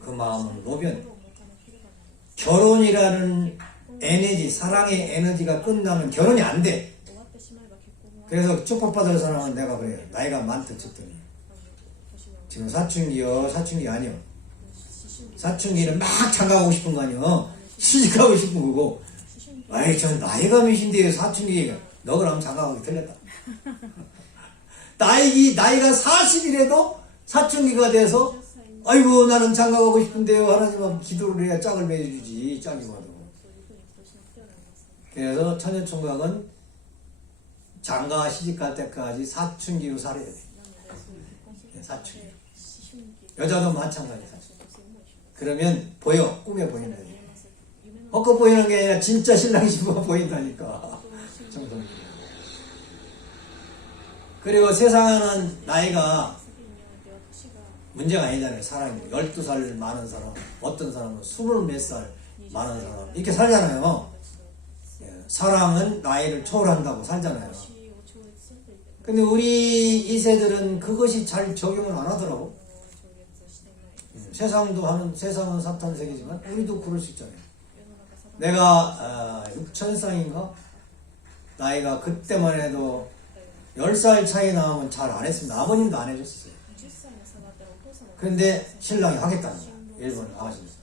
그 마음은 노변. 결혼이라는 에너지, 사랑의 에너지가 끝나면 결혼이 안 돼. 그래서 축복받을 사람은 내가 그래요. 나이가 많든 적든. 지금 사춘기요, 사춘기 아니요. 사춘기는 막 장가가고 싶은 거 아니요. 시집가고 싶은 거고. 아이, 전 나이가 몇인데요, 사춘기가. 너 그러면 장가가기 틀렸다. 나이가 40이라도 사춘기가 돼서, 아이고, 나는 장가가고 싶은데요. 하나님은 기도를 해야 짝을 맺어주지, 짝이 와도. 그래서 처녀총각은 장가 시집갈 때까지 사춘기로 살아야 돼. 사춘기. 여자도 마찬가지. 그러면 보여. 꿈에 보인다. 헛것 보이는 게 아니라 진짜 신랑이 신부가 보인다니까. 정성이. 그리고 세상에는 나이가 문제가 아니잖아요. 사람이 12살 많은 사람, 어떤 사람은 20몇 살 많은 사람 이렇게 살잖아요. 사랑은 나이를 초월한다고 살잖아요. 근데 우리 2세들은 그것이 잘 적용을 안 하더라고. 세상은 사탄 세계지만 우리도 그럴 수 있잖아요. 내가 6천쌍인가? 나이가 그때만 해도 10살 차이 나면 잘 안 했습니다. 아버님도 안 해줬어요. 근데 신랑이 하겠다는 거야. 일본 아가씨에서.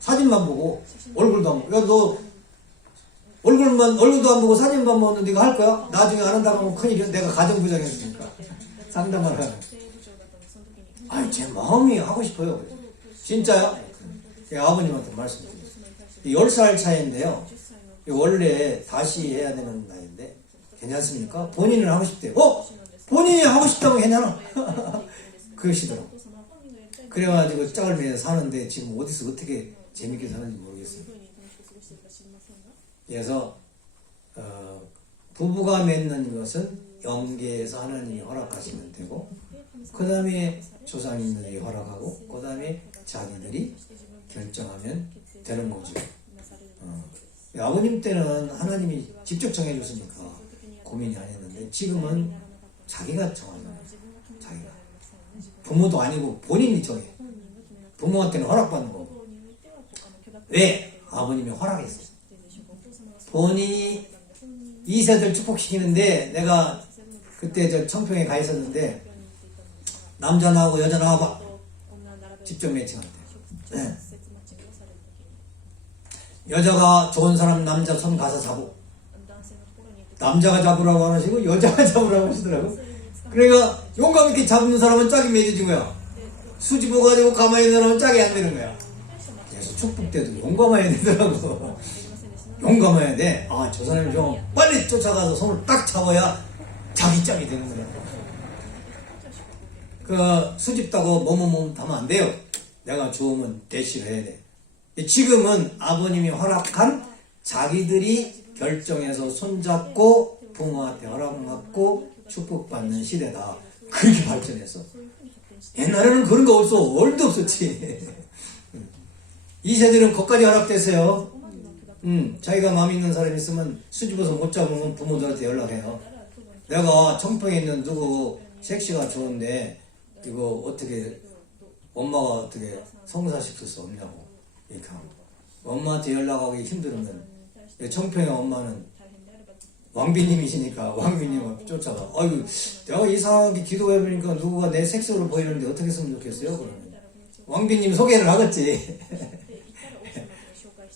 사진만 보고 얼굴도 안 보고. 야, 너 얼굴도 안 보고 사진만 보고 네가 할 거야? 나중에 안 한다고 하면 큰일이야. 내가 가정부장했으니까. 상담을 하면. 아니, 제 마음이 하고 싶어요. 진짜요? 아버님한테 말씀드렸어요. 10살 차이인데요. 원래 다시 해야 되는 나이인데 괜찮습니까? 본인은 하고 싶대요. 본인이 하고 싶다면 괜찮아. 그러시더라고. 그래가지고 짝을 맺어 사는데 지금 어디서 어떻게 재밌게 사는지 모르겠어요. 그래서 부부가 맺는 것은 영계에서 하나님이 허락하시면 되고, 그 다음에 조상님들이 허락하고, 그 다음에 자기들이 결정하면 되는 거죠. 아버님 때는 하나님이 직접 정해줬으니까 고민이 아니었는데, 지금은 자기가 정하잖아요. 자기가. 부모도 아니고 본인이 정해. 부모한테는 허락받는 거고. 왜? 아버님이 허락했어요. 본인이 2세들 축복시키는데, 내가 그때 저 청평에 가 있었는데, 남자 나오고 여자 나와봐. 직접 매칭한대. 네. 여자가 좋은 사람 남자 손 가서 잡고, 남자가 잡으라고 하시고 여자가 잡으라고 하시더라고. 그러니까 용감 있게 잡는 사람은 짝이 맺어진 거야. 수집어 가지고 가만히 있는 사람은 짝이 안 되는 거야. 그래서 축복 때도 용감해야 되더라고. 용감해야 돼. 아, 저 사람이 좀 빨리 쫓아가서 손을 딱 잡아야 자기 짝이 되는 거야. 그 수집다고 뭐뭐뭐 하면 안 돼요. 내가 좋으면 대시를 해야 돼. 지금은 아버님이 허락한 자기들이 결정해서 손잡고 부모한테 허락받고 축복받는 시대다. 그렇게 발전했어. 옛날에는 그런 거 없어. 얼도 없었지. 이 세대는 거기까지 허락됐어요. 자기가 마음 있는 사람이 있으면 수집어서 못 잡으면 부모들한테 연락해요. 내가 청평에 있는 누구 섹시가 좋은데 이거 어떻게 엄마가 어떻게 성사시킬 수 없냐고 이렇게 하고, 엄마한테 연락하기 힘들으면 청평의 엄마는 왕비님이시니까 왕비님을 쫓아가. 아유, 내가 이상하게 기도해보니까 누구가 내 색소를 보이는데 어떻게 했으면 좋겠어요? 그러면 왕비님 소개를 하겠지.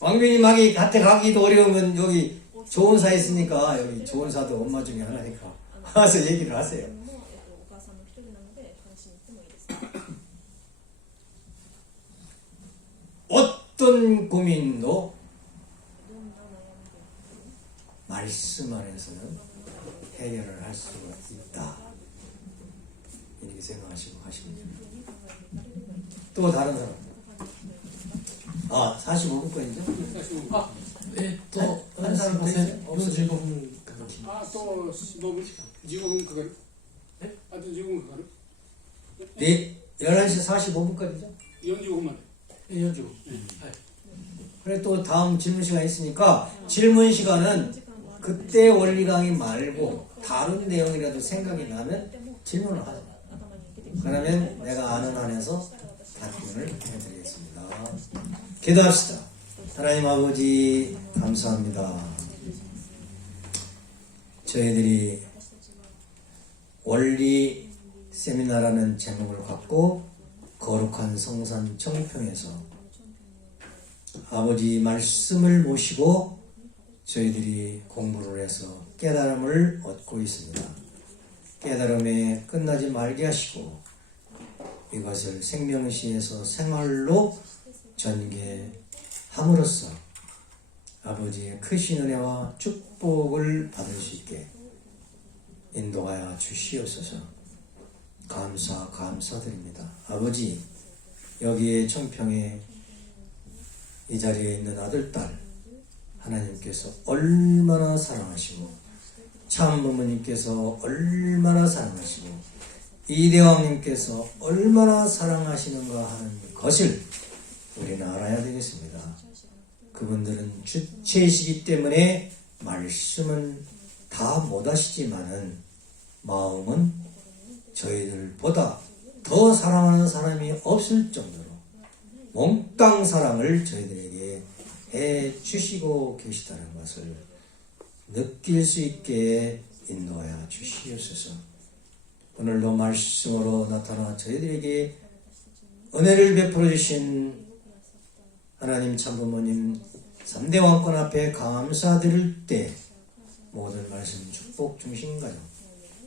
왕비님 한테 가기도 어려우면 여기 조은사 있으니까, 여기 조은사도 엄마 중에 하나니까 와서 얘기를 하세요. 모든 고민도 말씀 안에서는 해결을 할 수가 있다. 이렇게 생각하시고 하시면 됩니다. 또 다른 사람. 45분까지죠? 한 사람 더 있어요? 없어요? あと15分かかるあと15分かかる 네, 11시 45분까지죠? 45分まで45分、はい 그래 또 다음 질문 시간 있으니까 질문 시간은 그때 원리 강의 말고 다른 내용이라도 생각이 나면 질문을 하자. 그러면 내가 아는 한에서 답변을 해드리겠습니다. 기도합시다. 하나님 아버지 감사합니다. 저희들이 원리 세미나라는 제목을 갖고 거룩한 성산 청평에서 아버지 말씀을 모시고 저희들이 공부를 해서 깨달음을 얻고 있습니다. 깨달음에 끝나지 말게 하시고 이것을 생명시에서 생활로 전개함으로써 아버지의 크신 은혜와 축복을 받을 수 있게 인도하여 주시옵소서. 감사드립니다. 아버지, 여기에 청평에 이 자리에 있는 아들, 딸 하나님께서 얼마나 사랑하시고 참부모님께서 얼마나 사랑하시고 이대왕님께서 얼마나 사랑하시는가 하는 것을 우리는 알아야 되겠습니다. 그분들은 주체이시기 때문에 말씀은 다 못하시지만은 마음은 저희들보다 더 사랑하는 사람이 없을 정도로 몽땅 사랑을 저희들에게 해 주시고 계시다는 것을 느낄 수 있게 인도하여 주시옵소서. 오늘도 말씀으로 나타나 저희들에게 은혜를 베풀어 주신 하나님 참부모님 3대 왕권 앞에 감사드릴 때 모든 말씀 축복 중심 가정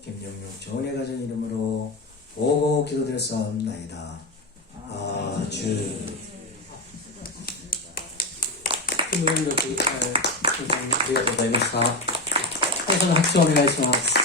김영육 전의 가정 이름으로 보고 기도드렸사옵나이다. 아주 ありがとうございました。最初の拍手をお願いします。